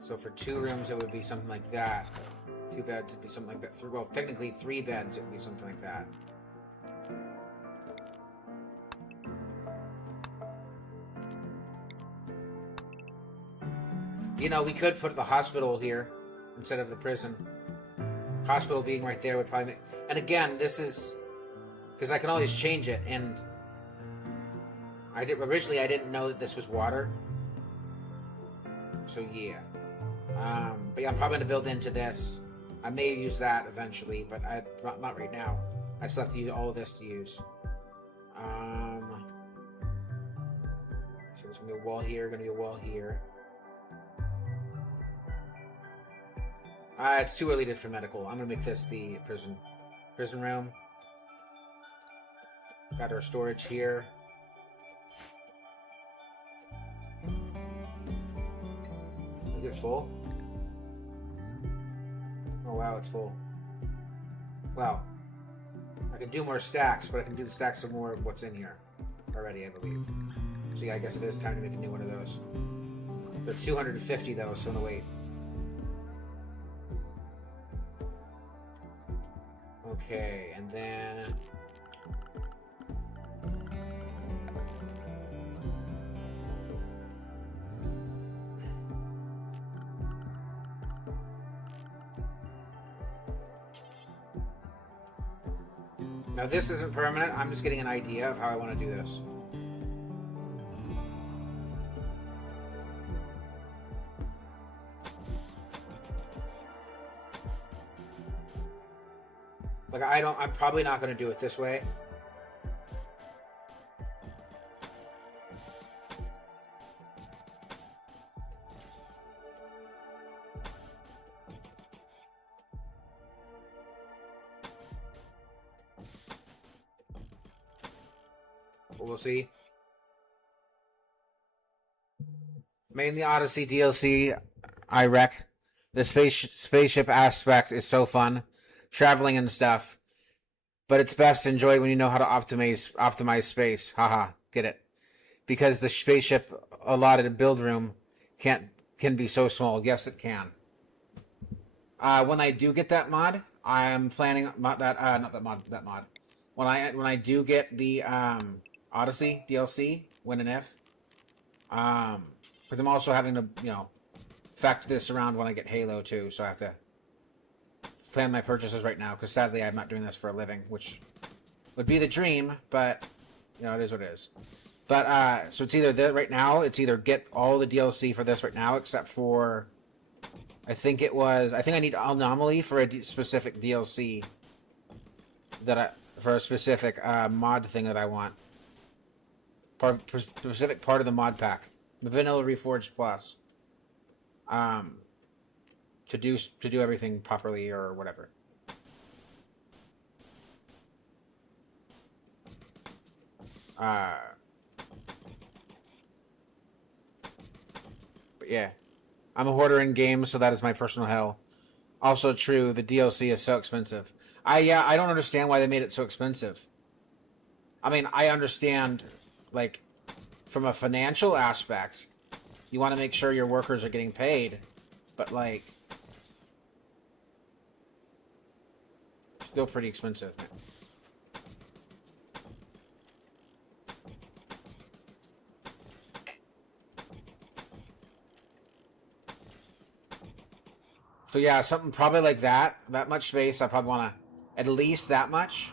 So for 2 rooms, it would be something like that. 2 beds, it'd be something like that. Well, technically 3 beds, it would be something like that. You know, we could put the hospital here instead of the prison. Hospital being right there would probably make... And again, this is... Because I can always change it, and... Originally, I didn't know that this was water. So, yeah. But yeah, I'm probably going to build into this. I may use that eventually, but not right now. I still have to use all of this to use. So there's going to be a wall here, going to be a wall here. It's too early for medical. I'm going to make this the prison room. Got our storage here. Is it full? Oh wow, it's full. Wow. I can do more stacks, but I can do the stacks of more of what's in here already, I believe. So yeah, I guess it is time to make a new one of those. They're 250 though, so I'm gonna wait. Okay, and then... Now this isn't permanent, I'm just getting an idea of how I want to do this. Like I'm probably not going to do it this way. We'll see. Mainly Odyssey DLC, I wreck. The spaceship aspect is so fun. Traveling and stuff. But it's best enjoyed when you know how to optimize space. Haha, get it. Because the spaceship allotted build room can be so small. Yes, it can. When I do get that mod, I'm planning that mod. When I do get the Odyssey DLC, when and if, because I'm also having to factor this around when I get Halo too, so I have to plan my purchases right now, because sadly I'm not doing this for a living, which would be the dream, but it is what it is. But so it's either right now, it's either get all the DLC for this right now, except for I think I need Anomaly for a specific DLC for a specific mod thing that I want. Specific part of the mod pack, the Vanilla Reforged Plus, to do everything properly or whatever. But yeah, I'm a hoarder in games, so that is my personal hell. Also true, the DLC is so expensive. I don't understand why they made it so expensive. I mean, I understand, like, from a financial aspect, you want to make sure your workers are getting paid, but, like, still pretty expensive. So yeah, something probably like that. That much space. I probably want to at least that much.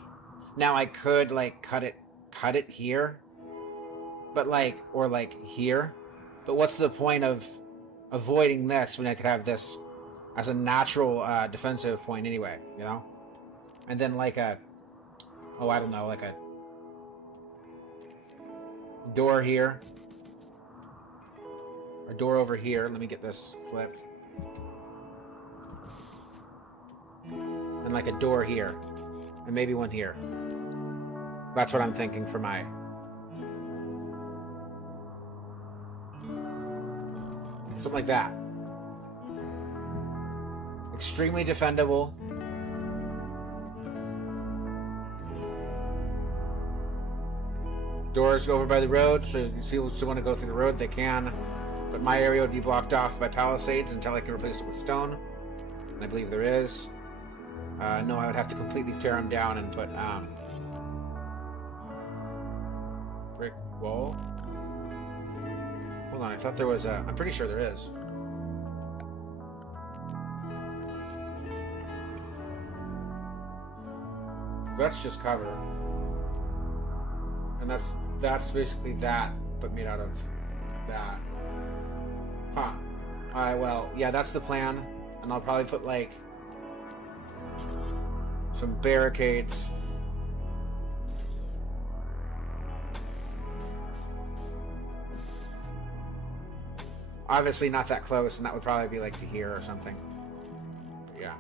Now I could like cut it here, but like or like here. But what's the point of avoiding this when I could have this as a natural defensive point anyway? You know, and then like a I don't know, like a door here, a door over here. Let me get this flipped. And like a door here. And maybe one here. That's what I'm thinking for my... something like that. Extremely defendable. Doors go over by the road, so if people still want to go through the road, they can. But my area would be blocked off by palisades until I can replace it with stone. And I believe there is. No, I would have to completely tear them down and put brick wall. Hold on, I thought there was a... I'm pretty sure there is. That's just cover. And that's basically that, but made out of that. Huh. Alright, well, yeah, that's the plan. And I'll probably put, like, some barricades. Obviously not that close, and that would probably be, like, to here or something. But yeah.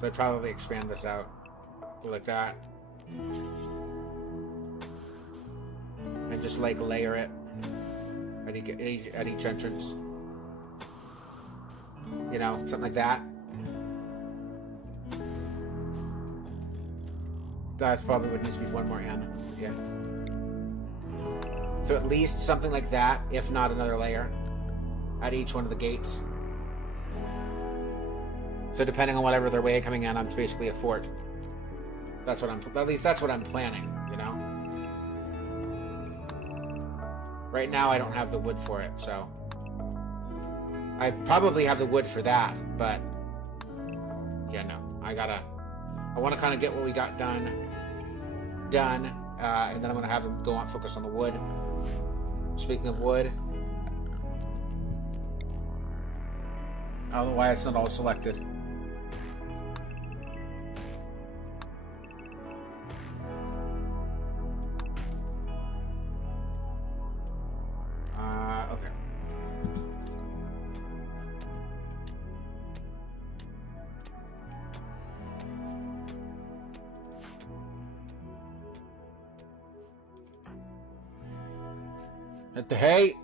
So I'd probably expand this out. Go like that. And just, like, layer it at each entrance. You know, something like that. That's probably what needs to be one more end. Yeah. So at least something like that, if not another layer, at each one of the gates. So depending on whatever their way of coming in, it's basically a fort. That's what at least that's what I'm planning, you know? Right now I don't have the wood for it, so... I probably have the wood for that, but... Yeah, no. I want to kind of get what we got done, and then I'm going to have them go on focus on the wood. Speaking of wood... I don't know why it's not all selected. Okay. At the hay.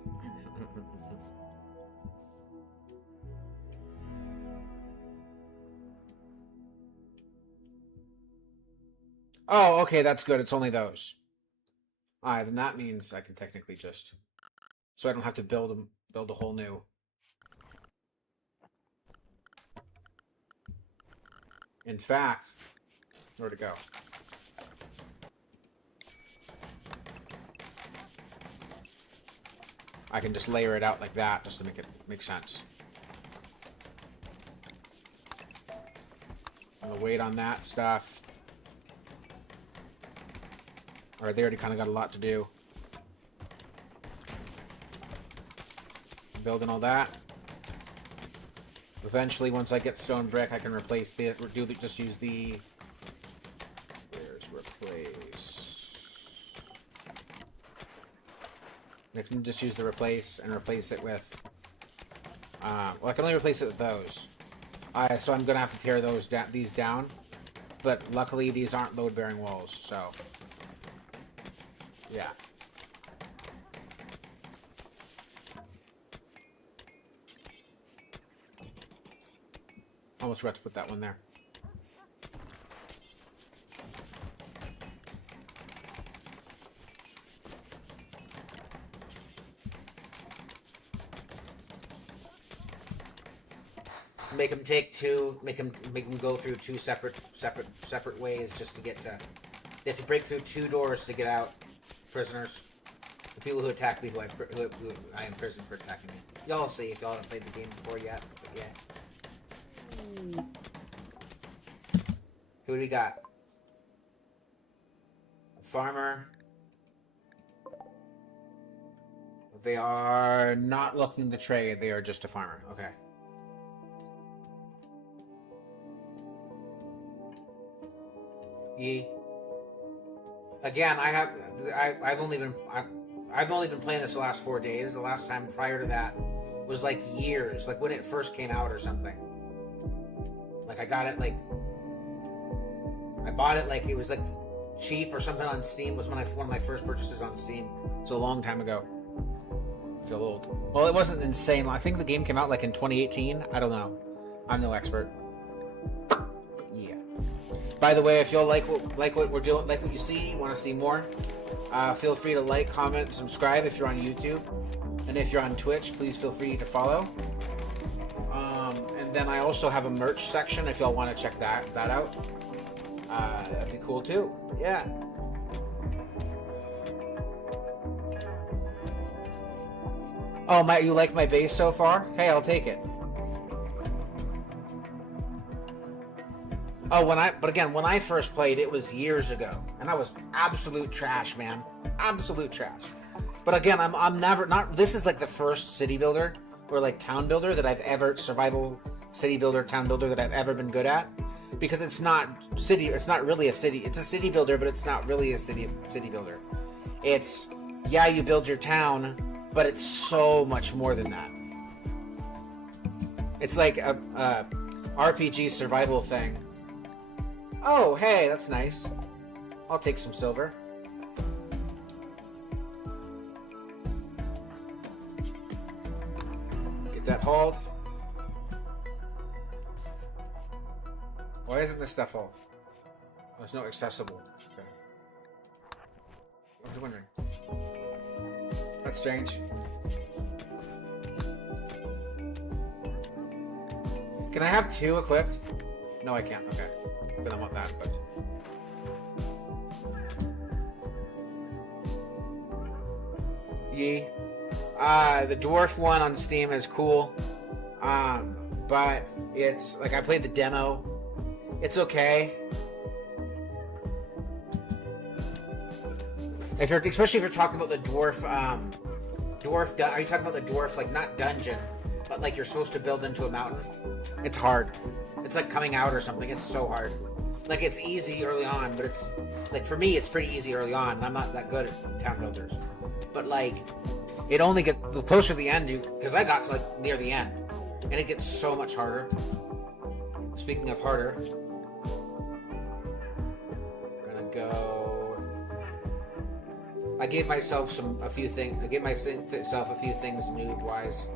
Oh, okay, that's good. It's only those. Alright, then that means I can technically just... So I don't have to build a whole new... In fact... Where'd it go? I can just layer it out like that, just to make it make sense. And the weight on that stuff... Alright, they already kind of got a lot to do. Building all that. Eventually, once I get stone brick, I can replace the... just use the... There's replace. I can just use the replace and replace it with... well, I can only replace it with those. So I'm going to have to tear these down. But luckily, these aren't load-bearing walls, so... Yeah. Almost forgot to put that one there. Make them take two. Make them go through two separate ways just to get to. They have to break through two doors to get out. Prisoners. The people who attack me, who I imprison for attacking me. Y'all see if y'all haven't played the game before yet, but yeah. Who do we got? A farmer. They are not looking to trade. They are just a farmer. Okay. Ye. Again, I've only been playing this the last 4 days. The last time prior to that was like years, like when it first came out or something. Like I got it like I bought it like it was like cheap or something on Steam. Was one of my first purchases on Steam. So a long time ago. I feel old. Well, it wasn't insane. I think the game came out like in 2018. I don't know. I'm no expert. Yeah. By the way, if you like what we're doing, like what you see, want to see more, feel free to like, comment, subscribe if you're on YouTube, and if you're on Twitch, please feel free to follow. And then I also have a merch section if y'all want to check that out. That'd be cool too. Yeah. Oh, you like my base so far? Hey, I'll take it. Oh, when I first played, it was years ago, and I was absolute trash, man. Absolute trash. But again, I'm never not. This is like the first city builder or like town builder that I've ever survival city builder, town builder that I've ever been good at, because it's not city. It's not really a city. It's a city builder, but it's not really a city builder. It's you build your town, but it's so much more than that. It's like a RPG survival thing. Oh, hey, that's nice. I'll take some silver. Get that hauled. Why isn't this stuff hauled? Oh, it's not accessible. Okay. I was wondering. That's strange. Can I have 2 equipped? No, I can't. Okay. Then I want that, but... Yee. The dwarf one on Steam is cool. But it's... Like, I played the demo. It's okay. Especially if you're talking about the dwarf, are you talking about the dwarf, like, not dungeon, but, like, you're supposed to build into a mountain? It's hard. It's like coming out or something. It's so hard. Like, it's easy early on, but it's... Like, for me, it's pretty easy early on, and I'm not that good at town builders. But, like, it only gets... The closer to the end, because I got to, like, near the end. And it gets so much harder. Speaking of harder... I'm gonna go... I gave myself a few things noob-wise.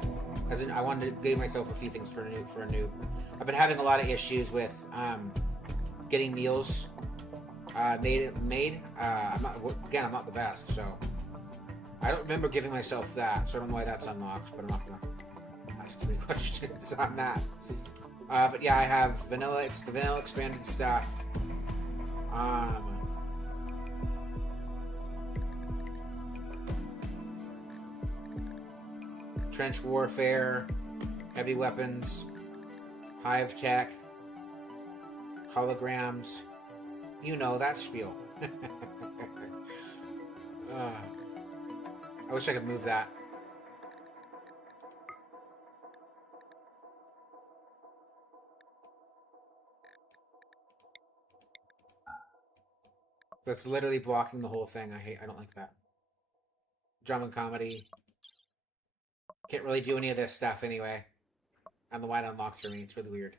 As in, I wanted to give myself a few things for a noob. I've been having a lot of issues with getting meals made. I'm not the best, so I don't remember giving myself that. So I don't know why that's unlocked, but I'm not gonna ask too many questions on that. But yeah, I have vanilla. It's the vanilla expanded stuff. Trench warfare, heavy weapons, hive tech, holograms. You know that spiel. I wish I could move that. That's literally blocking the whole thing. I don't like that. Drama and comedy. Can't really do any of this stuff anyway. And the white unlocks for me. It's really weird.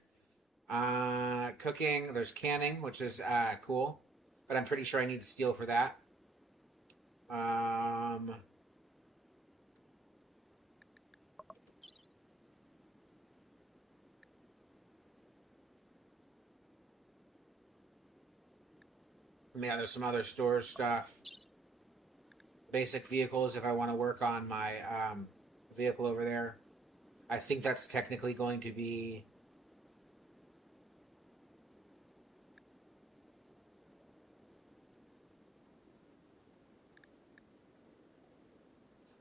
Cooking. There's canning, which is cool. But I'm pretty sure I need steel for that. Yeah, there's some other storage stuff. Basic vehicles if I want to work on my vehicle over there. I think that's technically going to be...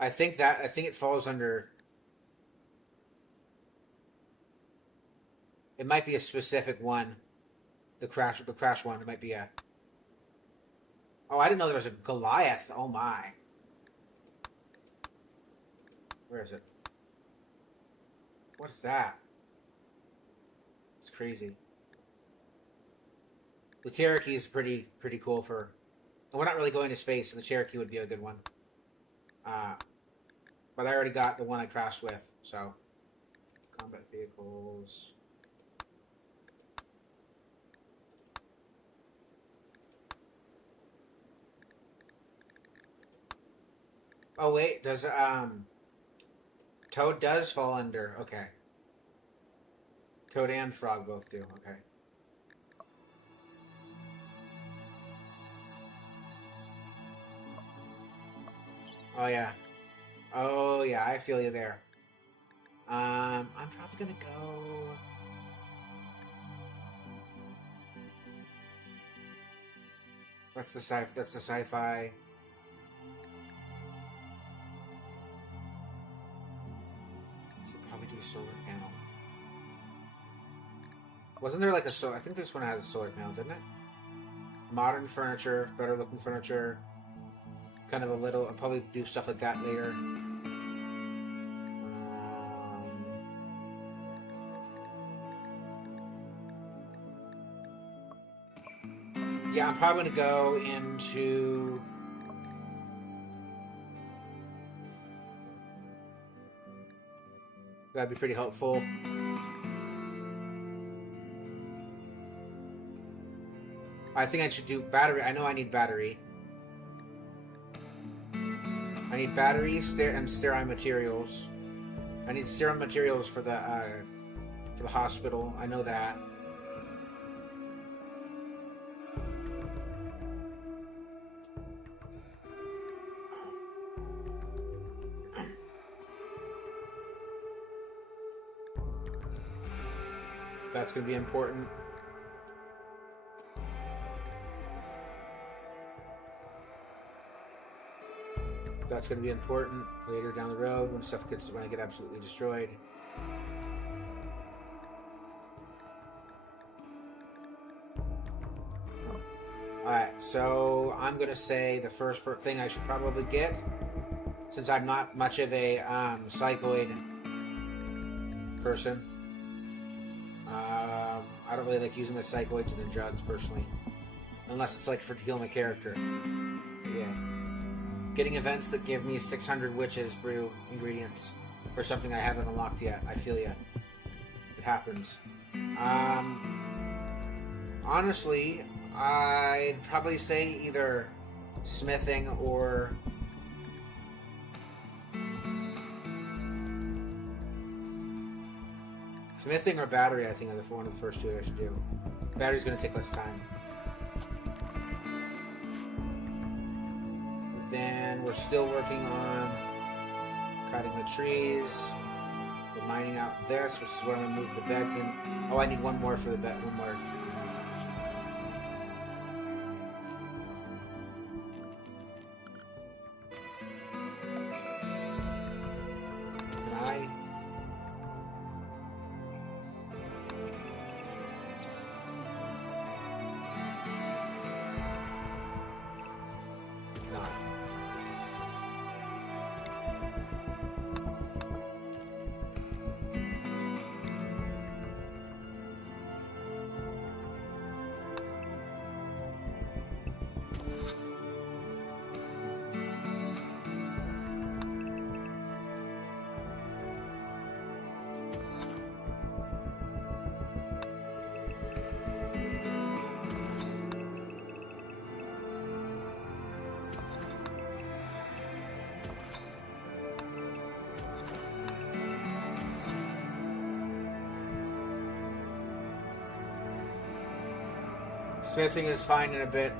I think it falls under... It might be a specific one. The crash one. It might be a. Oh, I didn't know there was a Goliath. Oh my. Where is it? What is that? It's crazy. The Cherokee is pretty cool for. And we're not really going to space, so the Cherokee would be a good one. But I already got the one I crashed with, so combat vehicles. Oh wait, does Toad does fall under? Okay. Toad and Frog both do. Okay. Oh yeah. Oh yeah, I feel you there. I'm probably gonna go. That's the sci-fi. Should probably do a solar panel. Wasn't there like a solar? I think this one has a solar panel, didn't it? Modern furniture, better looking furniture. Kind of a little. I'll probably do stuff like that later. Yeah, I'm probably going to go into... That'd be pretty helpful. I think I should do battery. I know I need battery. I need battery and sterile materials. I need sterile materials for the hospital. I know that. That's going to be important. That's going to be important later down the road when I get absolutely destroyed. Alright, so I'm going to say the first thing I should probably get, since I'm not much of a psychoid person. I don't really like using the psychoids and the drugs, personally. Unless it's like to heal my character. But yeah. Getting events that give me 600 witches brew ingredients or something I haven't unlocked yet. I feel ya. It happens. Honestly, I'd probably say either smithing or... Smithing or battery, I think, are one of the first two I should do. Battery's going to take less time. Then we're still working on cutting the trees. We're mining out this, which is where I'm going to move the beds in. Oh, I need one more for the bed. One more. Can I? Not. Smithing is fine in a bit.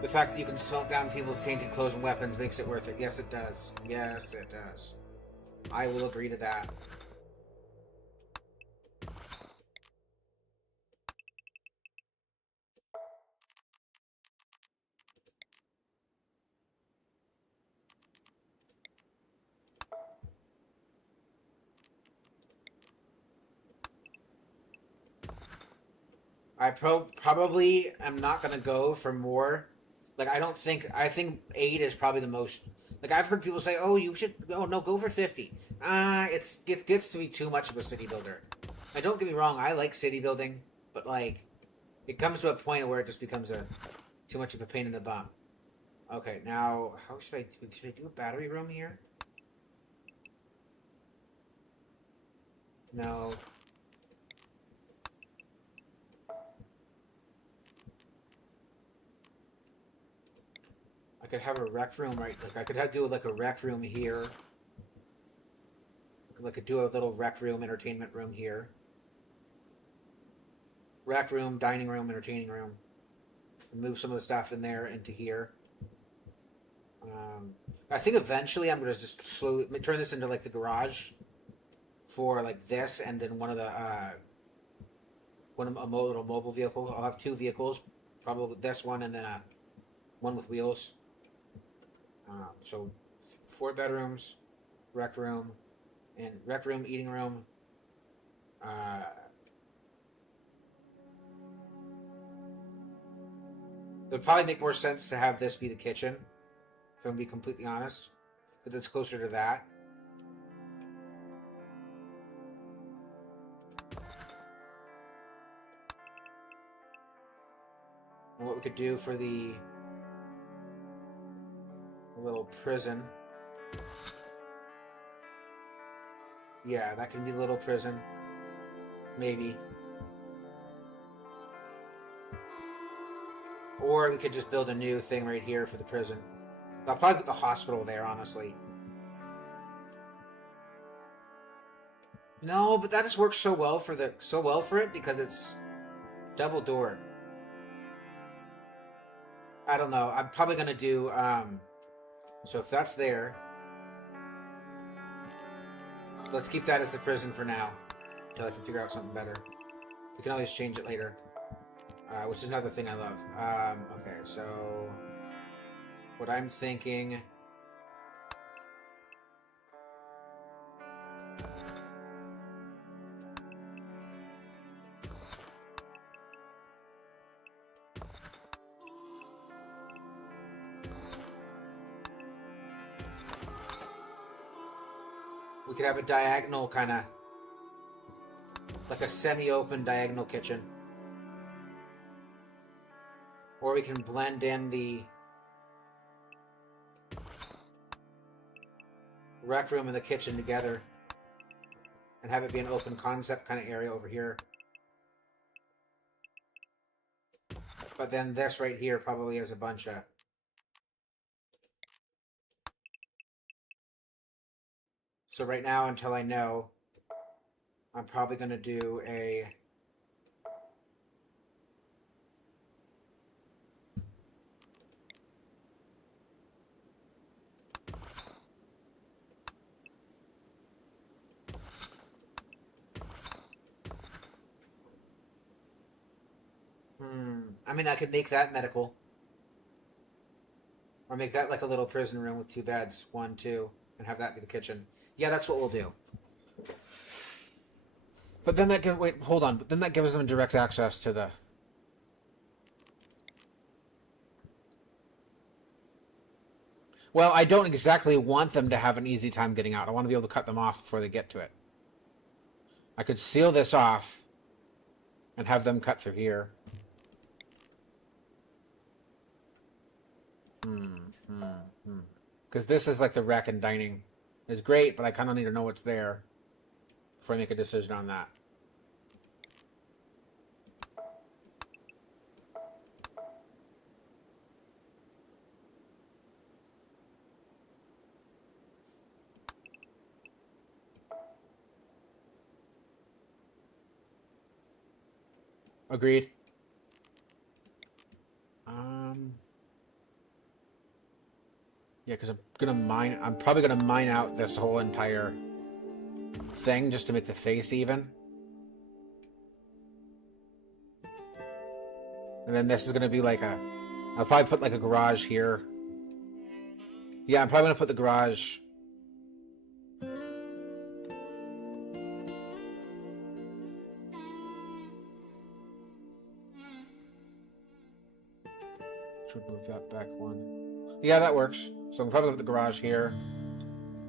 The fact that you can smelt down people's tainted clothes and weapons makes it worth it. Yes, it does. Yes, it does. I will agree to that. Probably am not gonna go for more. Like I think 8 is probably the most. Like I've heard people say, "Oh, you should. Oh no, go for 50." It gets to be too much of a city builder. And don't get me wrong, I like city building, but like it comes to a point where it just becomes a too much of a pain in the bum. Okay, now how should I do? Should I do a battery room here? No. I could have a rec room right. Like I could do like a rec room here. I could do a little rec room, entertainment room here. Rec room, dining room, entertaining room. Move some of the stuff in there into here. I think eventually I'm gonna just slowly turn this into like the garage for like this, and then one of the a little mobile vehicle. I'll have 2 vehicles, probably this one and then one with wheels. So 4 bedrooms, rec room, eating room. It would probably make more sense to have this be the kitchen, if I'm gonna be completely honest, because it's closer to that. And what we could do for the little prison. Yeah, that can be a little prison. Maybe. Or we could just build a new thing right here for the prison. I'll probably put the hospital there, honestly. No, but that just works so well for it because it's double doored. I don't know. I'm probably gonna do so if that's there, let's keep that as the prison for now until I can figure out something better. We can always change it later, which is another thing I love. Okay, so what I'm thinking. We could have a diagonal kind of, like a semi-open diagonal kitchen. Or we can blend in the rec room and the kitchen together and have it be an open concept kind of area over here. But then this right here probably has a bunch of... So right now, until I know, I'm probably going to do a... I mean, I could make that medical. Or make that like a little prison room with 2 beds. 1, 2. And have that be the kitchen. Yeah, that's what we'll do. But then that gives... Wait, hold on. But then that gives them direct access to the... Well, I don't exactly want them to have an easy time getting out. I want to be able to cut them off before they get to it. I could seal this off and have them cut through here. Because this is like the rec and dining. It's great, but I kind of need to know what's there before I make a decision on that. Agreed. Yeah, because I'm probably gonna mine out this whole entire thing just to make the face even. And then this is gonna be like I'll probably put like a garage here. Yeah, I'm probably gonna put the garage. which would move that back one. Yeah, that works. So I'm probably gonna put the garage here.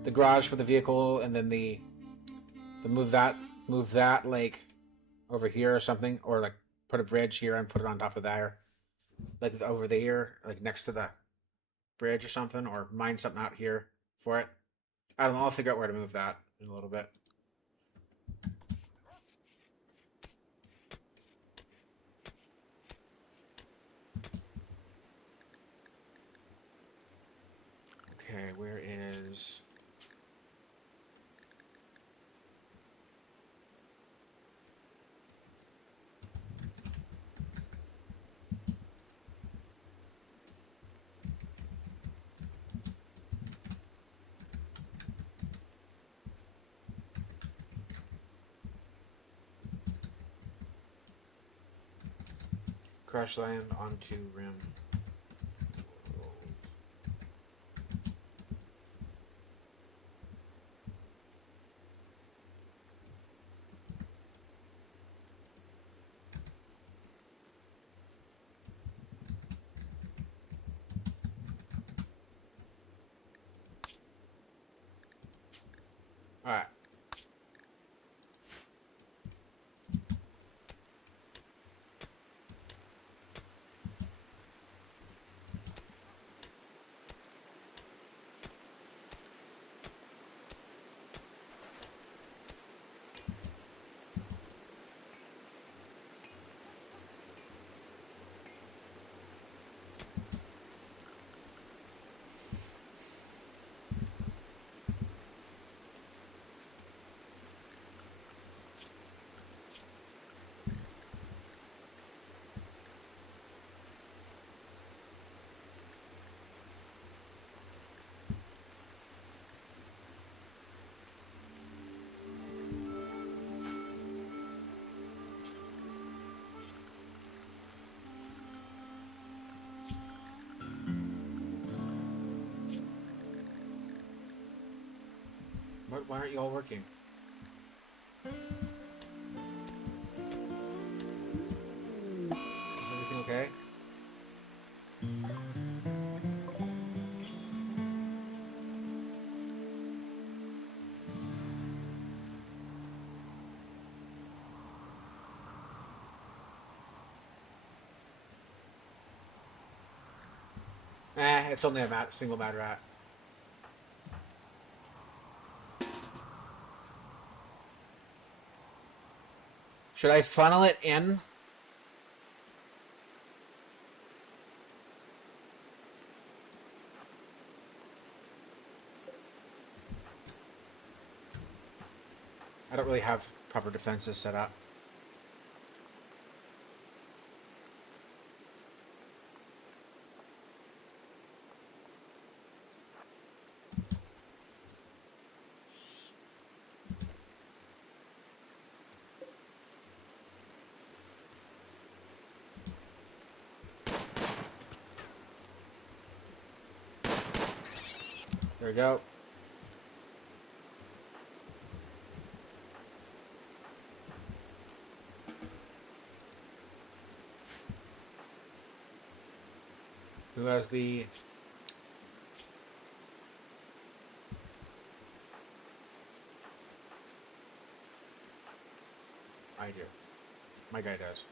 The garage for the vehicle, and then the move that like over here or something, or like put a bridge here and put it on top of there, like over there, like next to the bridge or something, or mine something out here for it. I don't know. I'll figure out where to move that in a little bit. Okay, where is... Crash land onto rim. Alright. Why aren't you all working? Is everything okay? It's only a single mad rat. Should I funnel it in? I don't really have proper defenses set up. There we go. Who has the... I do. My guy does.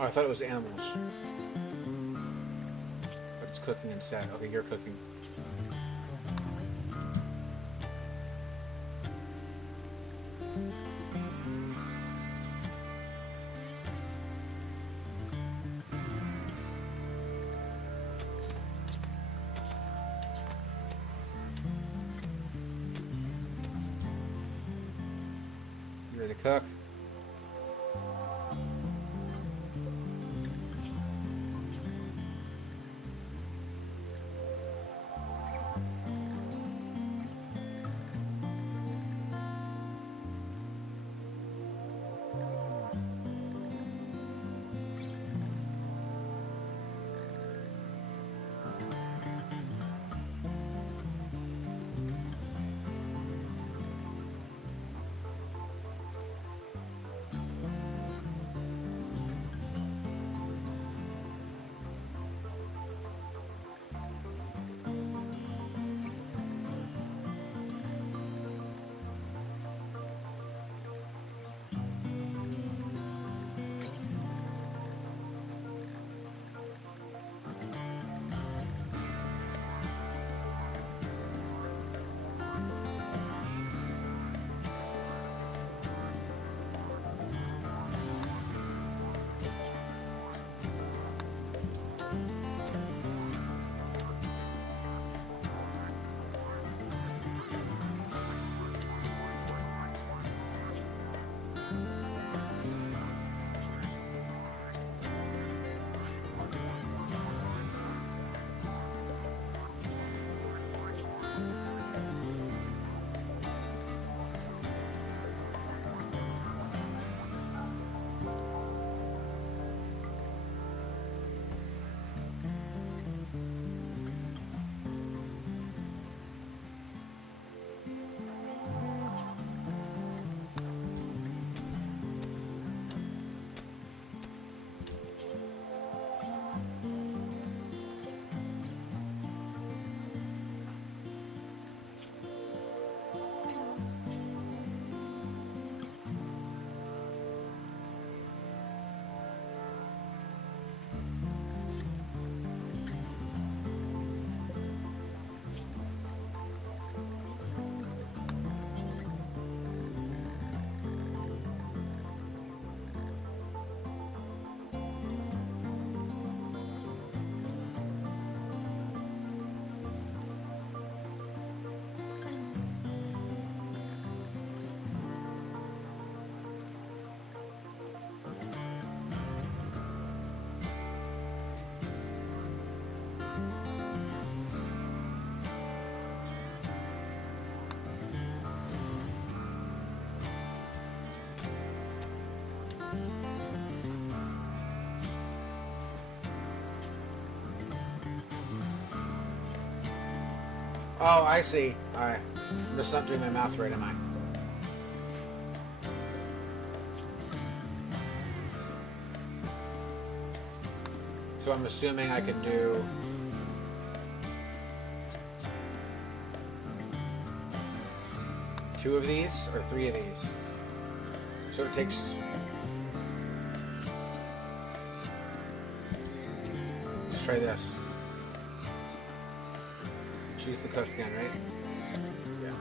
Oh, I thought it was animals. But it's cooking instead. Okay, you're cooking. ready to cook. Oh, I see. Alright. I'm just not doing my mouth right, am I? So I'm assuming I can do... two of these or three of these. So it takes... Let's try this. She's the cook again, right? Yeah.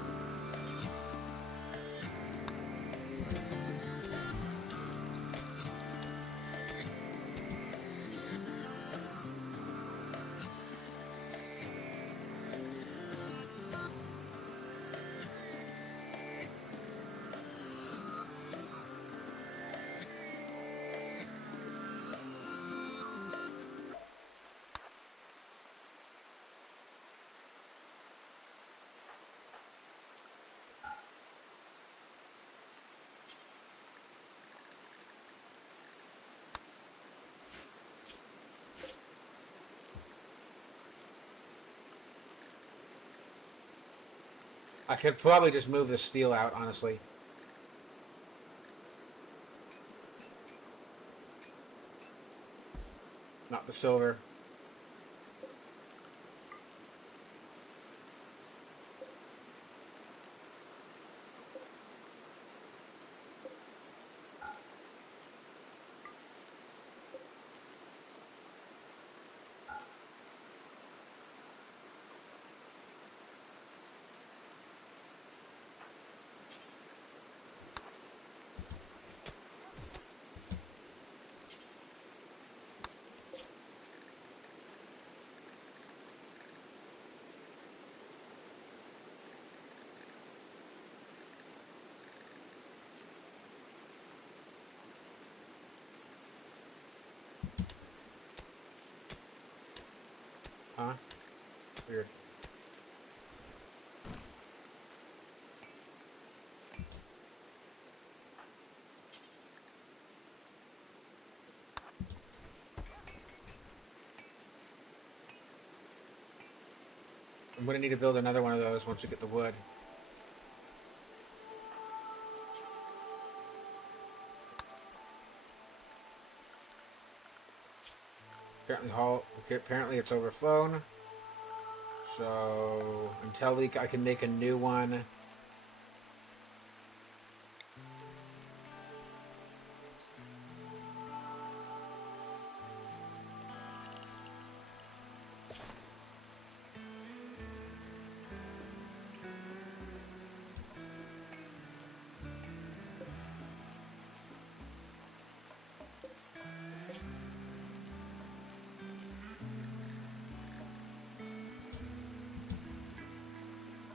I could probably just move the steel out, honestly. Not the silver. Huh? Weird. I'm gonna need to build another one of those once we get the wood. Apparently it's overflown. So until I can make a new one.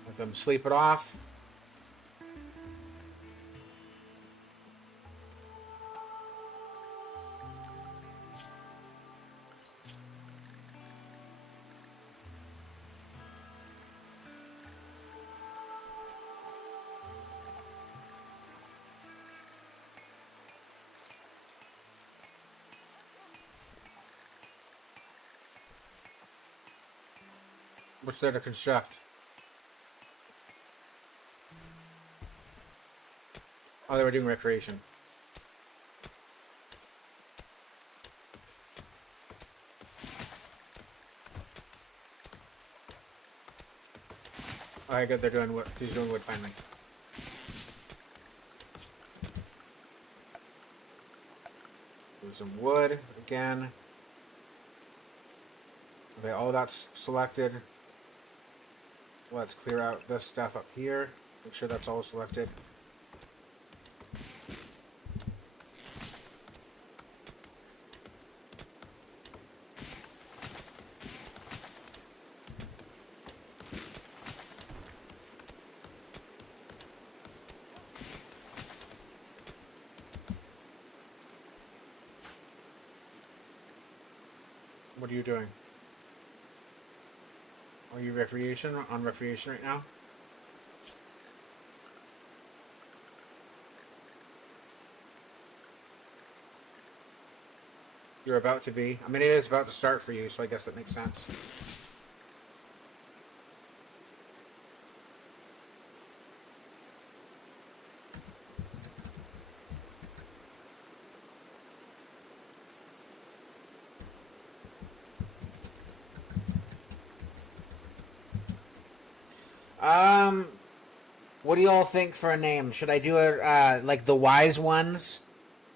Let them sleep it off. What's there to construct? Oh, they were doing recreation. Alright, good. They're doing wood. He's doing wood finally. There's some wood again. Okay, all that's selected. Let's clear out this stuff up here. Make sure that's all selected. What are you doing? Are you on recreation right now? You're about to be. I mean, it is about to start for you, so I guess that makes sense. What do y'all think for a name? Should I do it like the Wise Ones,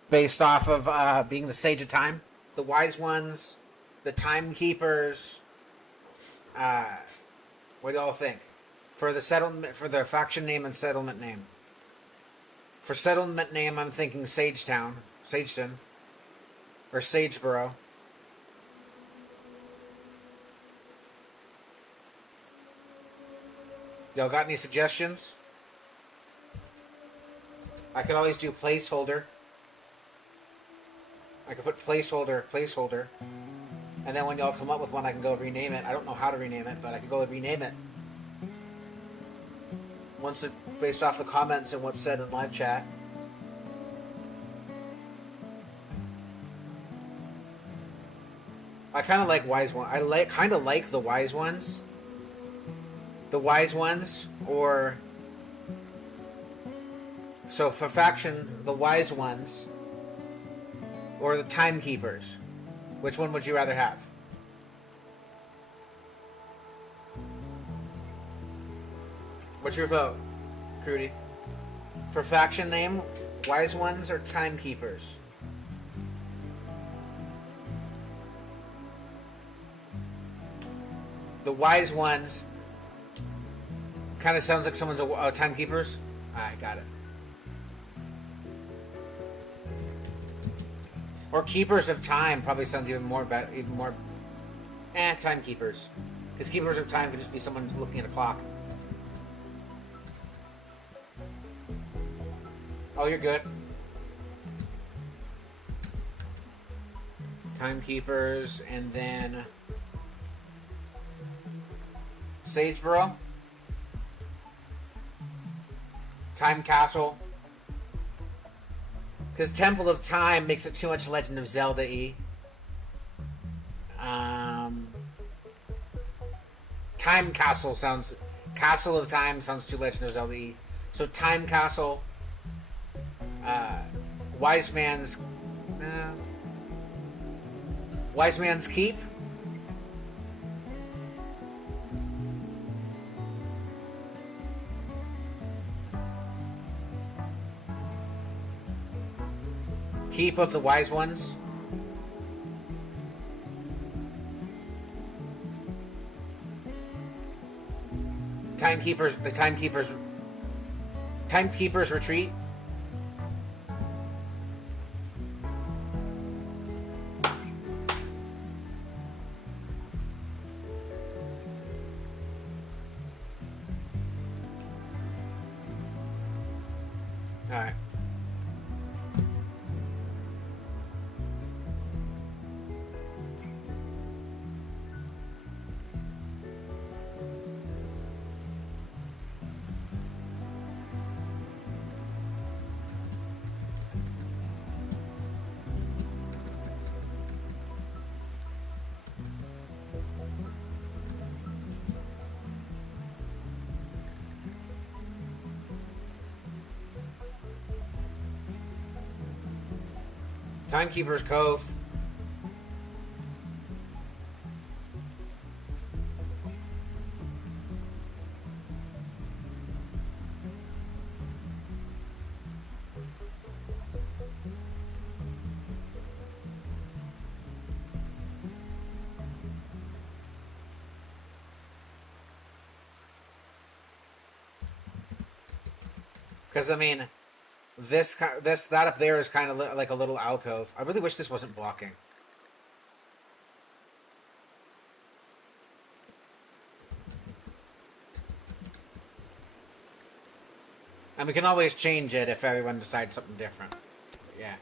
based off of being the Sage of Time? The Wise Ones, the Timekeepers. What do y'all think for the settlement, for the faction name and settlement name? For settlement name, I'm thinking Sagetown, Sageton, or Sageboro. Y'all got any suggestions? I could always do placeholder. I could put placeholder. And then when y'all come up with one, I can go rename it. I don't know how to rename it, but I could go rename it. Once it, based off the comments and what's said in live chat. I kind of like Wise One. Kind of like the Wise Ones. The Wise Ones, or... So for faction, the Wise Ones, or the Timekeepers. Which one would you rather have? What's your vote, Crudy? For faction name, Wise Ones or Timekeepers? The Wise Ones kind of sounds like someone's a Timekeepers. Alright, got it. Or Keepers of Time probably sounds even more better, Timekeepers. Because Keepers of Time could just be someone looking at a clock. Oh, you're good. Timekeepers, and then Sageborough. Time Castle. Because Temple of Time makes it too much Legend of Zelda-y. Time Castle sounds... Castle of Time sounds too Legend of Zelda-y. So Time Castle. Wise Man's... Wise Man's Keep. Keep of the Wise Ones. Timekeepers. The Timekeepers. Timekeepers Retreat. Alright. Timekeeper's Cove. Because, I mean, that up there is kind of like a little alcove. I really wish this wasn't blocking. And we can always change it if everyone decides something different. But yeah.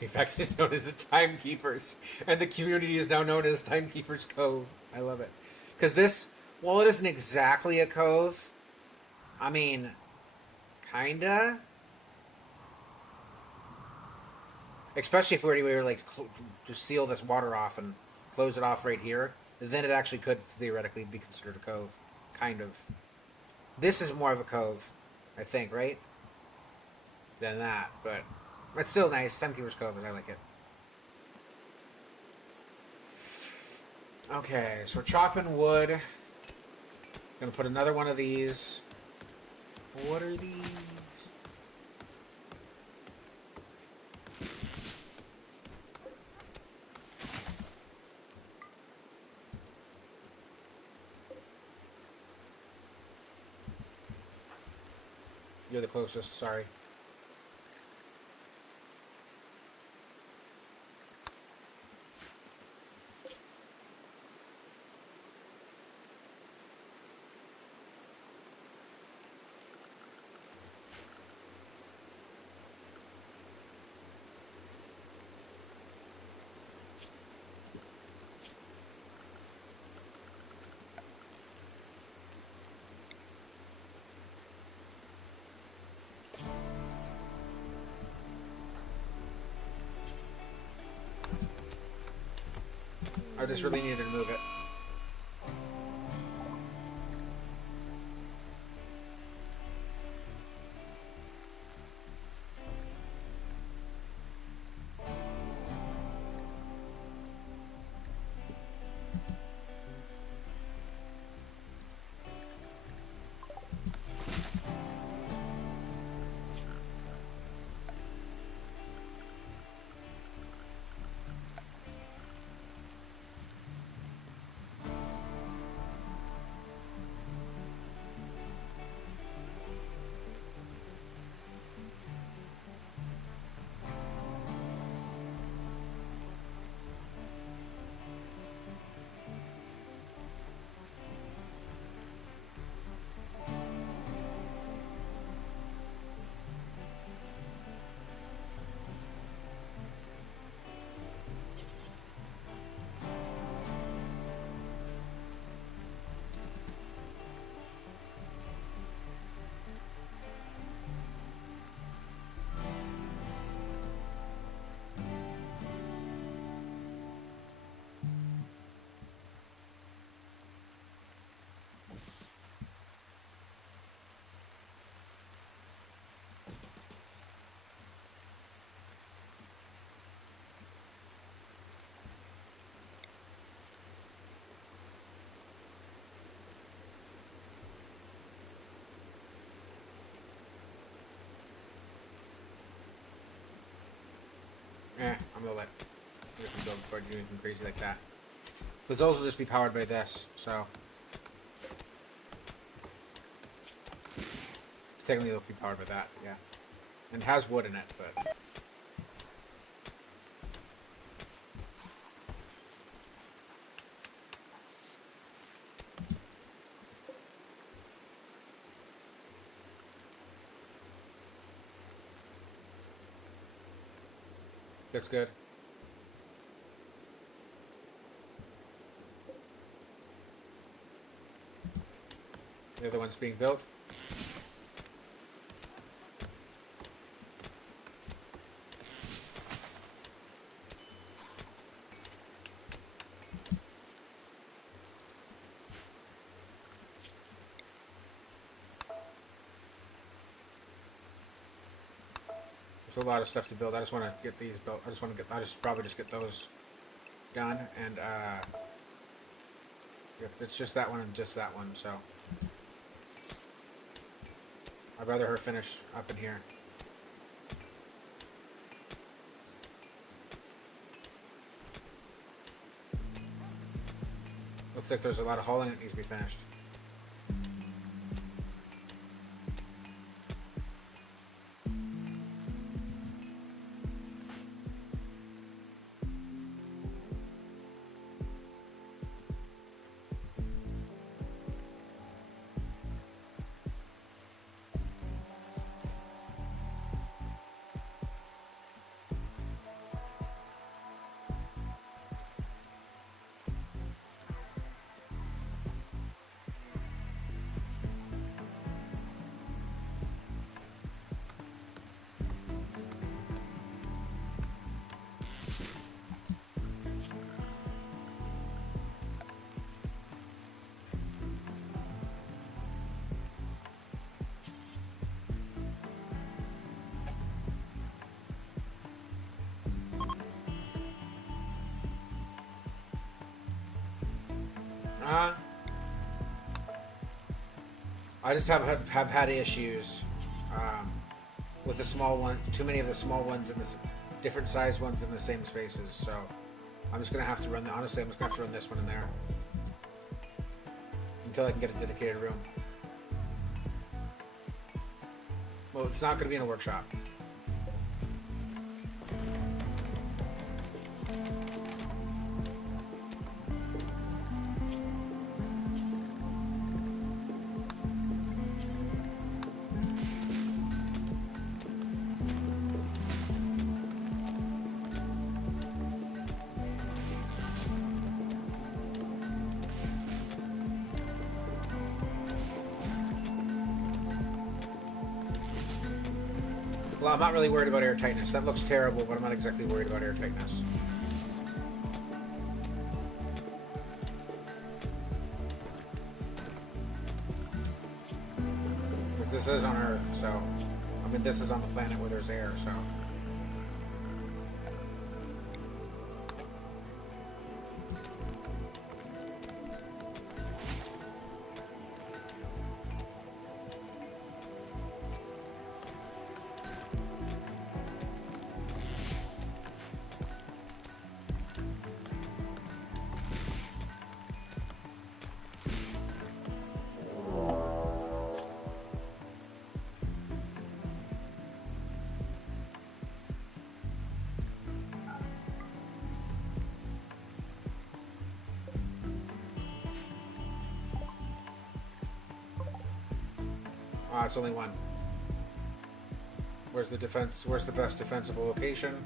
Apex is known as the Timekeepers. And the community is now known as Timekeepers Cove. I love it. Because this, while it isn't exactly a cove, I mean, kinda. Especially if we were like to seal this water off and close it off right here, then it actually could theoretically be considered a cove. Kind of. This is more of a cove, I think, right? Than that, but it's still nice. Timekeeper's Cove, I like it. Okay, so we're chopping wood. Gonna put another one of these. What are these? You're the closest, sorry. I just really needed to move it. gonna let different build before I do anything crazy like that. Because those will just be powered by this, so technically they'll be powered by that, yeah. And it has wood in it, but that's good. The other one's being built. There's a lot of stuff to build. I just want to get these built. I just probably just get those done, and it's just that one and just that one. So I'd rather her finish up in here. Looks like there's a lot of hauling that needs to be finished. I just have had issues with the small one. Too many of the small ones and the different size ones in the same spaces. So I'm just gonna have to run. Honestly, I'm just gonna have to run this one in there until I can get a dedicated room. Well, it's not gonna be in a workshop. Well, I'm not really worried about air tightness. That looks terrible, but I'm not exactly worried about air tightness. Because this is on Earth, so... I mean, this is on the planet where there's air, so... It's only one. Where's the defense? Where's the best defensible location?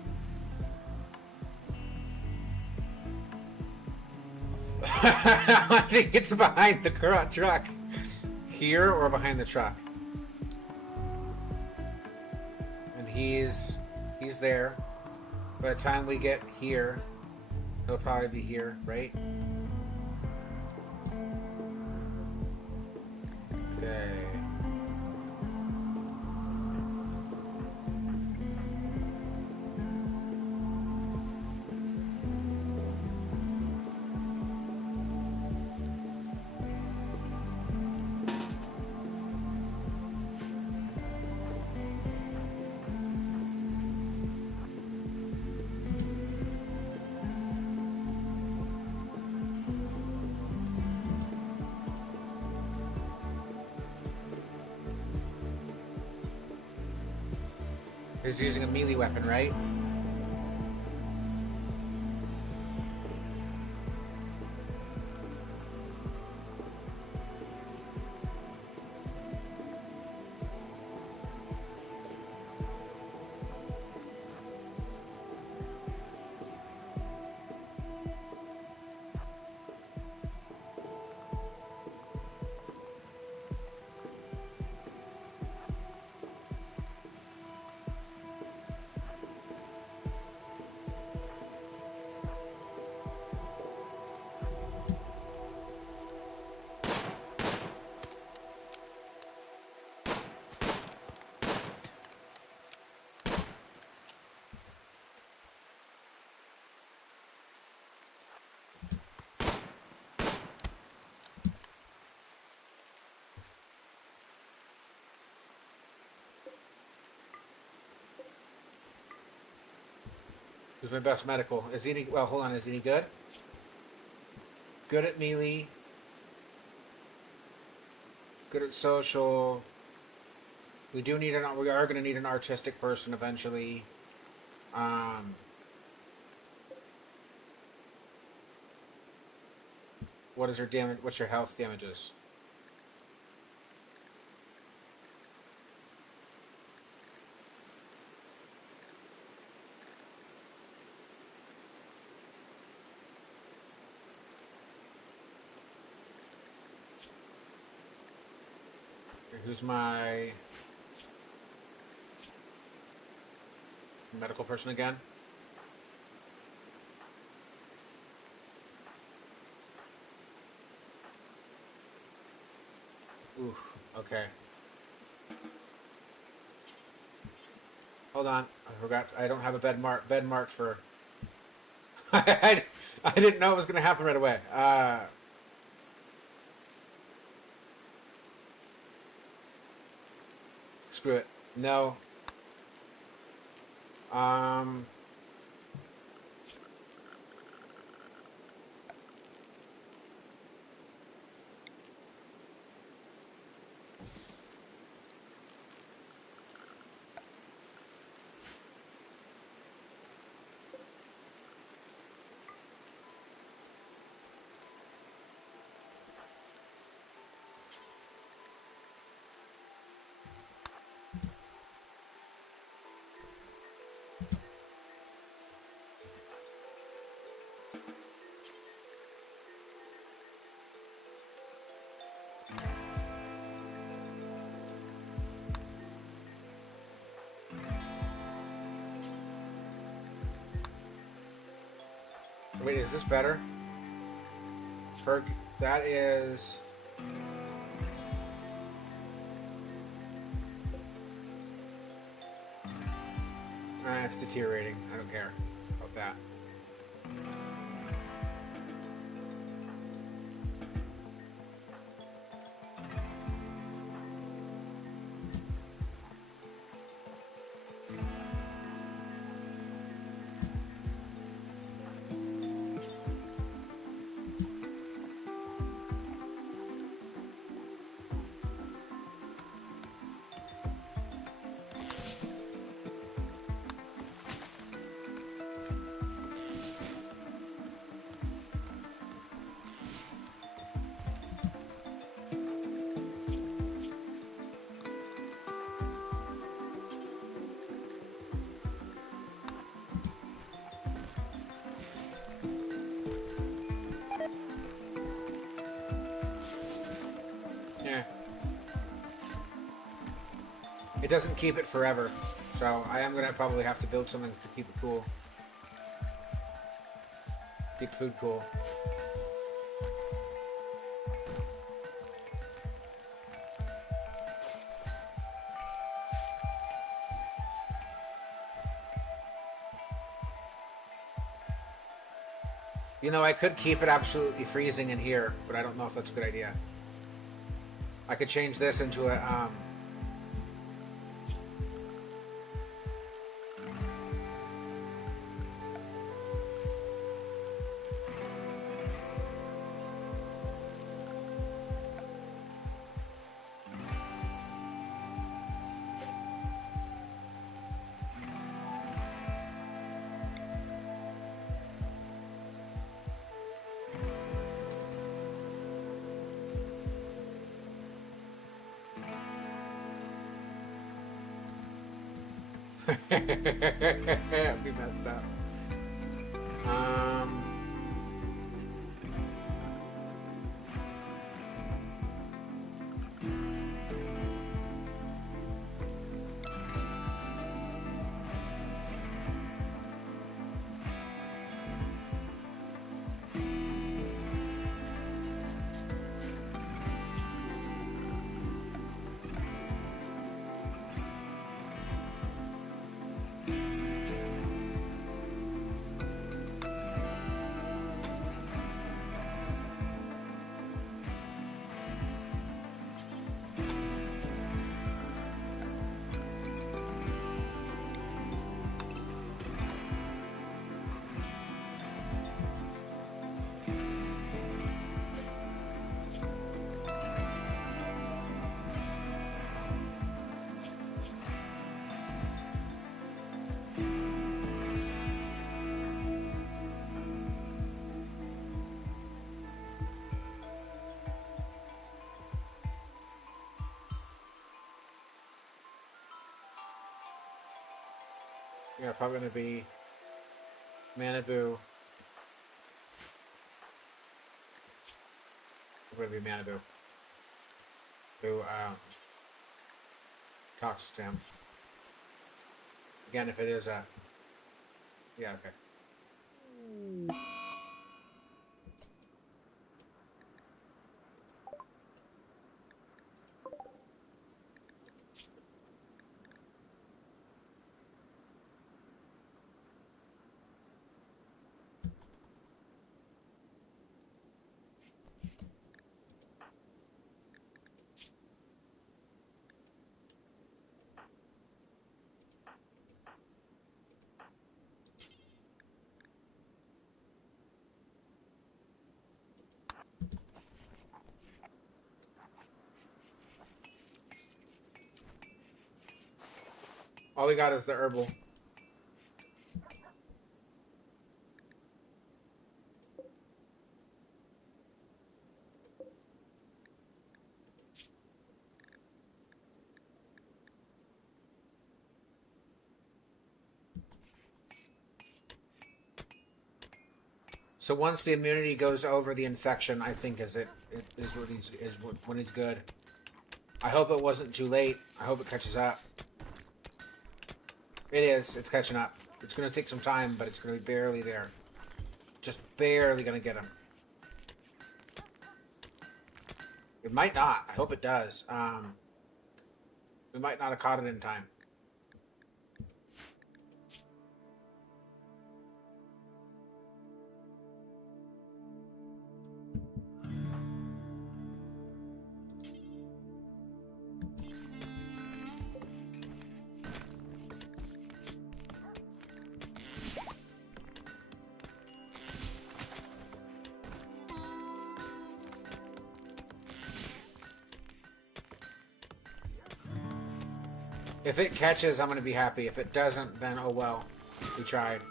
I think it's behind the truck. Here or behind the truck. And he's there. By the time we get here, he'll probably be here, right? Okay. He's using a melee weapon, right? Who's my best medical? Is he any... Well, hold on. Is he any good? Good at melee. Good at social. We do need an... We are going to need an artistic person eventually. What is your damage? What's your health damages? Okay, who's my medical person again? Ooh, okay. Hold on, I forgot. I don't have a bed marked for. I didn't know it was going to happen right away. Screw it. No. Wait, is this better? Perk. That is. It's deteriorating. I don't care about that. Yeah. It doesn't keep it forever, so I am gonna probably have to build something to keep it cool. Keep food cool. You know, I could keep it absolutely freezing in here, but I don't know if that's a good idea. I could change this into a, It'd be messed up. Um, yeah, probably gonna be Manabu. Probably be Manabu. Who talks to him. Again, if it is a... Yeah, okay. All we got is the herbal. So once the immunity goes over the infection, I think is when he's good. I hope it wasn't too late. I hope it catches up. It is. It's catching up. It's going to take some time, but it's going to be barely there. Just barely going to get him. It might not. I hope it does. We might not have caught it in time. If it catches, I'm going to be happy. If it doesn't, then oh well. We tried.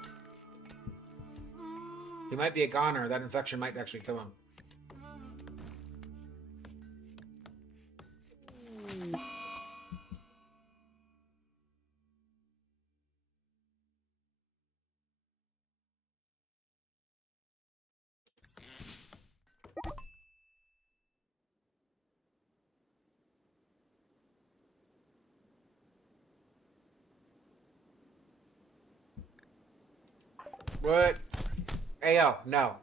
He might be a goner. That infection might actually kill him. What? AO, no.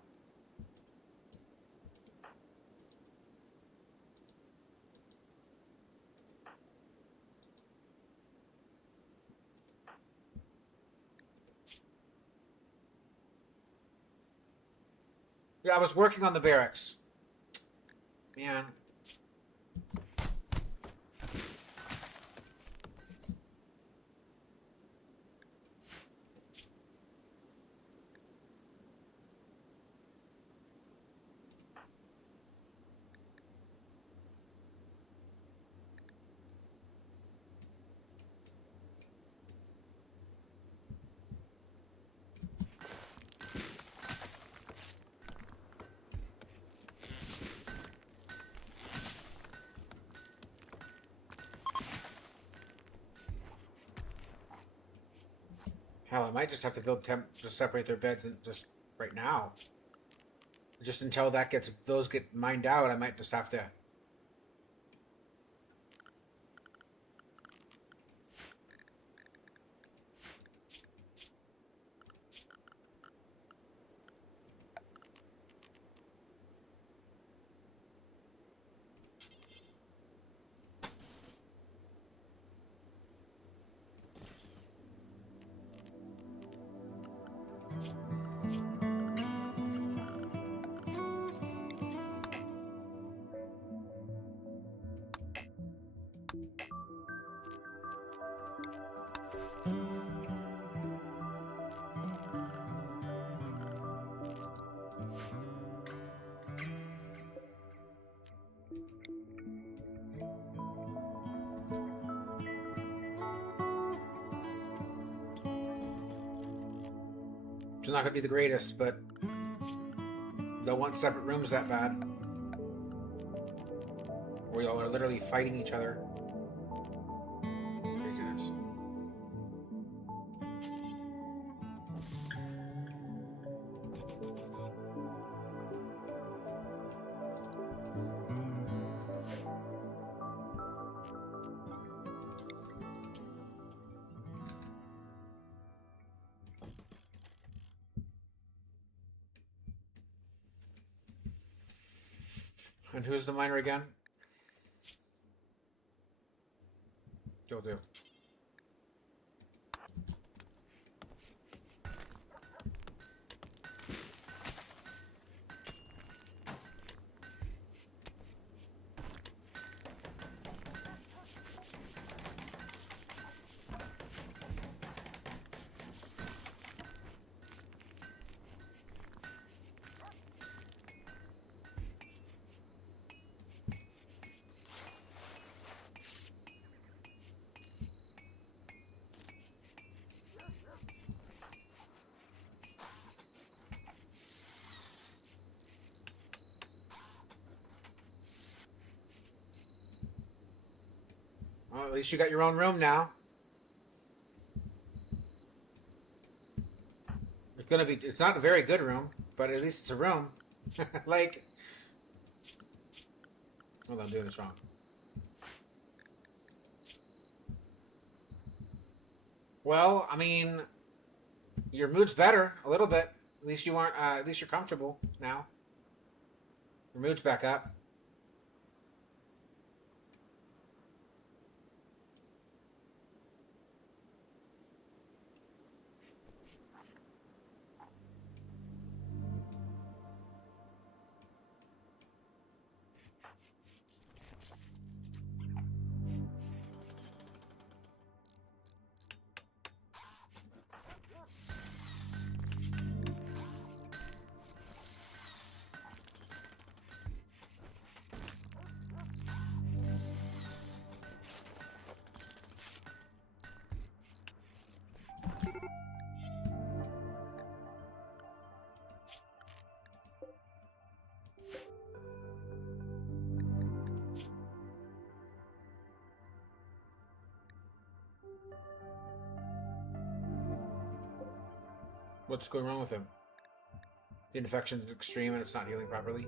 Yeah, I was working on the barracks. Man. Hell, I might just have to build just separate their beds and just right now. Just until those get mined out, I might just have to. It's not gonna be the greatest, but they'll want separate rooms that bad. Where y'all are literally fighting each other. Craziness. And who's the miner again? You'll do. Well, at least you got your own room now. It's not a very good room, but at least it's a room. Like, hold on, I'm doing this wrong. Well, I mean, your mood's better a little bit. At least you aren't. At least you're comfortable now. Your mood's back up. What's going wrong with him? The infection is extreme and it's not healing properly.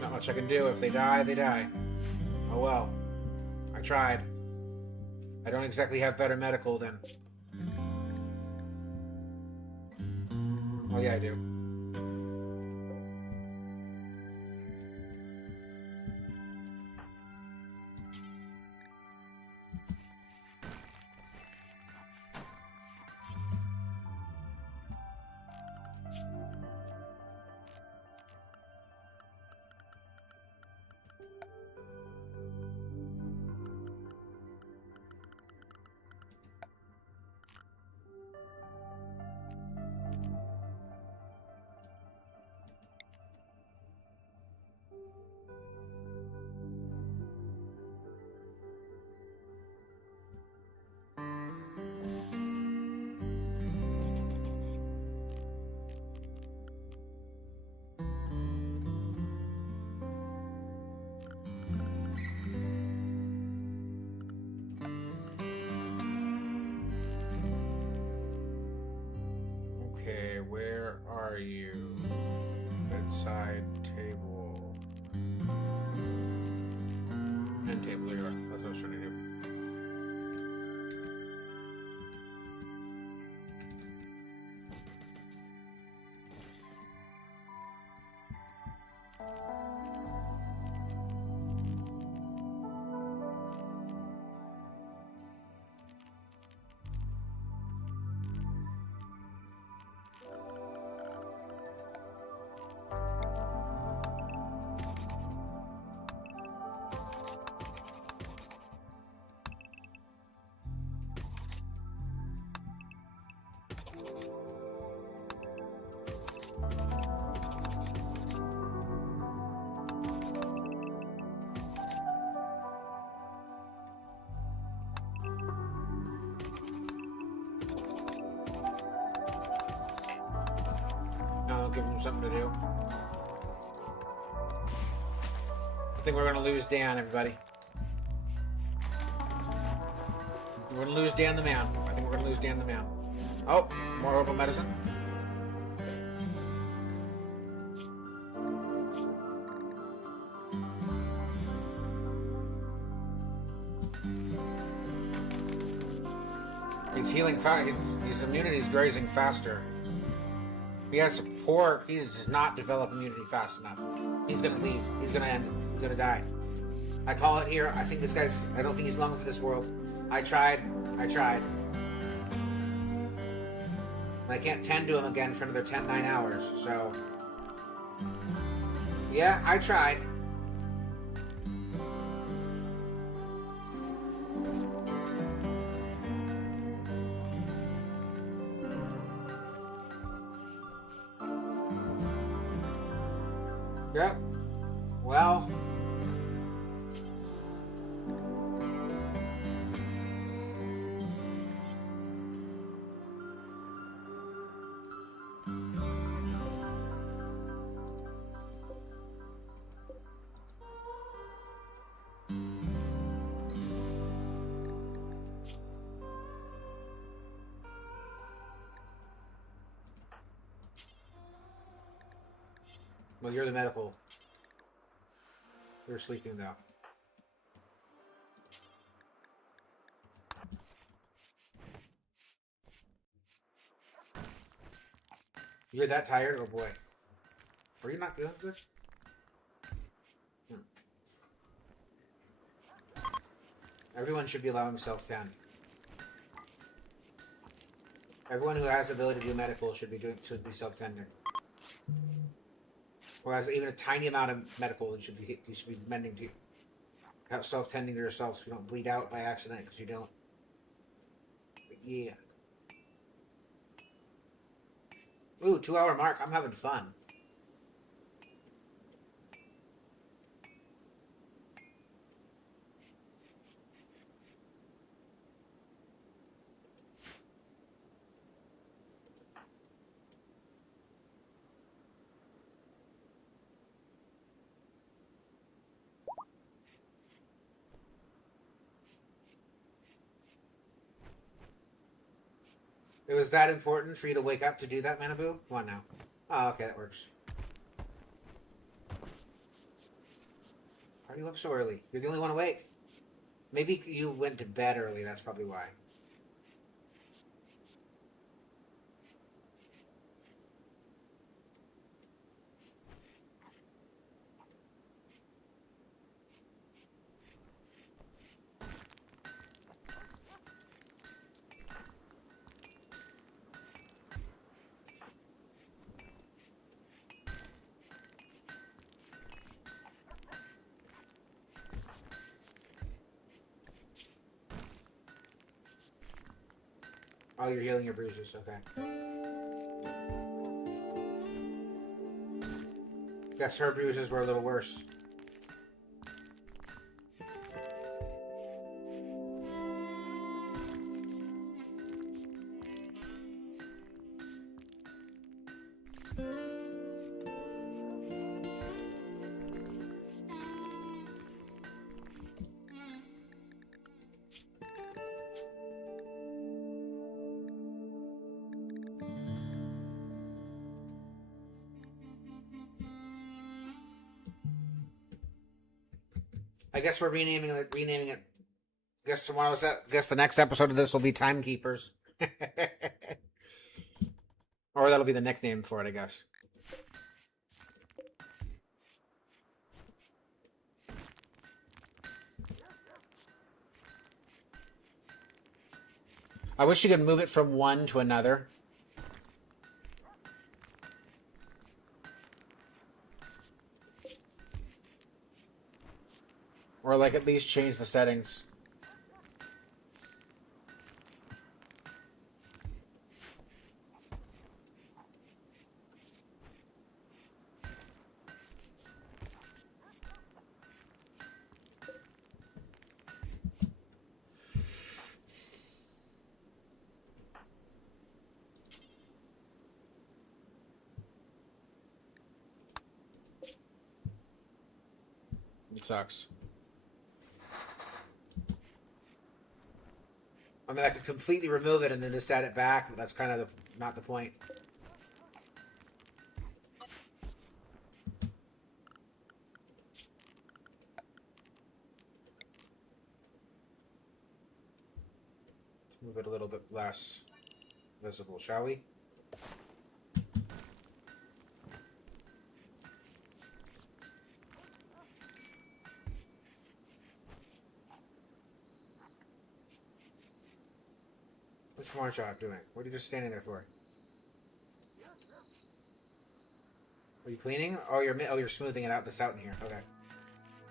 Not much I can do. If they die, they die. Oh well. I tried. I don't exactly have better medical than... Oh yeah, I do. where are you? Bedside table. End table, there you are. That's what I was trying to do. I'll give him something to do. I think we're going to lose Dan, everybody. We're going to lose Dan the man. I think we're going to lose Dan the man. Oh, more herbal medicine. He's healing fast. His immunity is rising faster. He has poor. He does not develop immunity fast enough. He's gonna leave. He's gonna end. He's gonna die. I call it here. I think this guy's. I don't think he's long for this world. I tried. And I can't tend to him again for another 9 hours. So, yeah, I tried. Yep. Well. Well, you're the medical. You're sleeping though. You're that tired? Oh boy. Are you not doing good? Everyone should be allowing self-tend. Everyone who has the ability to do medical should be self-tending. Or has even a tiny amount of medical, you should be mending to self-tending to yourself so you don't bleed out by accident, because you don't. But yeah. Ooh, 2-hour mark. I'm having fun. It was that important for you to wake up to do that, Manabu? Come on now. Oh, okay, that works. Why are you up so early? You're the only one awake. Maybe you went to bed early, that's probably why. Oh, you're healing your bruises, okay. Guess her bruises were a little worse. I guess we're renaming it. Guess tomorrow's. Guess the next episode of this will be Timekeepers, or that'll be the nickname for it. I guess. I wish you could move it from one to another. Or like at least change the settings. It sucks. I mean, I could completely remove it and then just add it back, but that's kind of not the point. Let's move it a little bit less visible, shall we? What's Marshall doing? What are you just standing there for? Are you cleaning? Oh, you're smoothing it out. This out in here. Okay.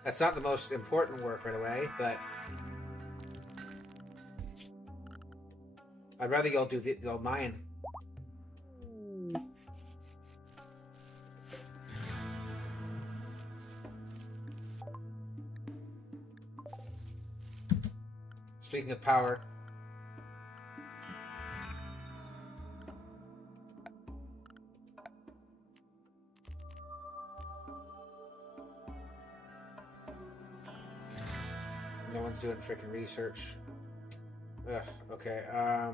That's not the most important work right away, but I'd rather y'all do mine. Speaking of power. No one's doing freaking research. Ugh, okay, uh...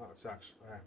Oh, it sucks. Alright.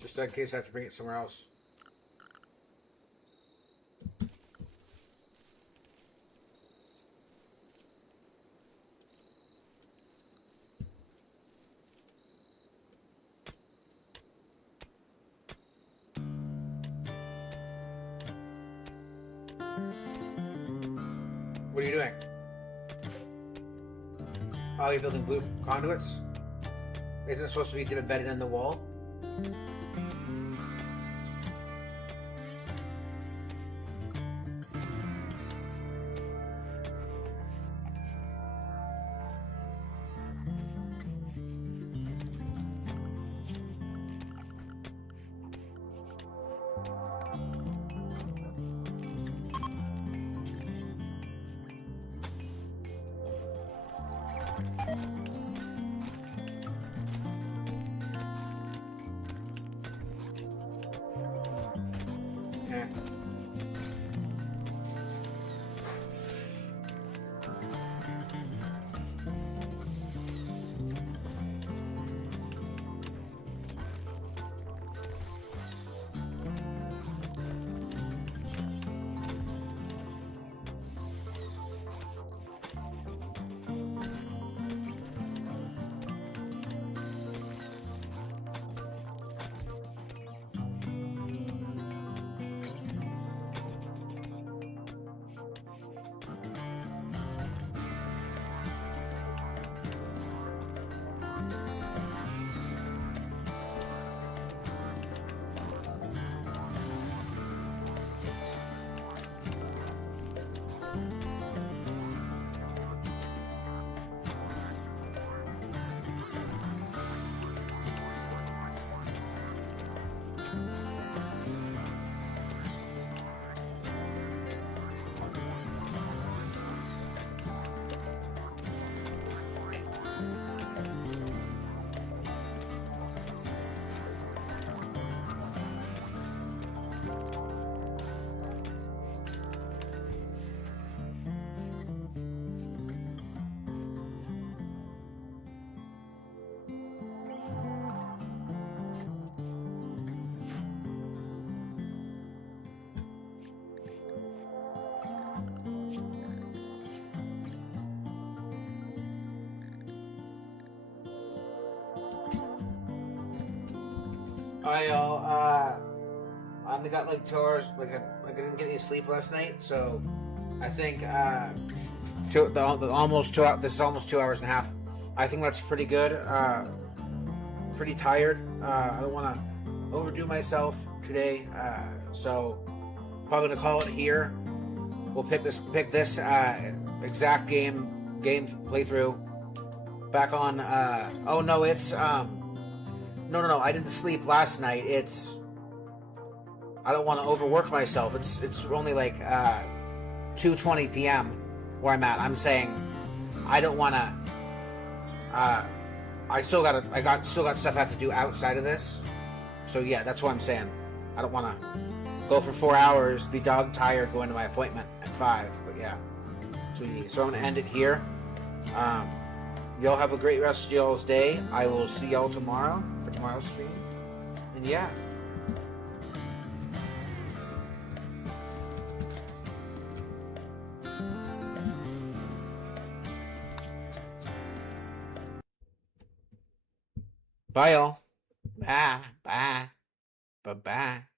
Just in case I have to bring it somewhere else. What are you doing? Oh, you're building blue conduits? Isn't it supposed to be embedded in the wall? Bye, y'all. I only got like 2 hours. Like I didn't get any sleep last night, so I think almost 2 hours. This is almost 2 hours and a half. I think that's pretty good. Pretty tired. I don't want to overdo myself today, so probably gonna call it here. We'll pick this exact game playthrough back on. Oh no, it's no. I didn't sleep last night. I don't want to overwork myself. It's only like 2:20 p.m. where I'm at. I'm saying I don't want to. I still got stuff I have to do outside of this. So yeah, that's what I'm saying. I don't want to go for 4 hours, be dog tired, going to my appointment at 5. But yeah, so I'm gonna end it here. Y'all have a great rest of y'all's day. I will see y'all tomorrow for tomorrow's stream. And yeah. Bye, y'all. Bye. Bye. Bye-bye.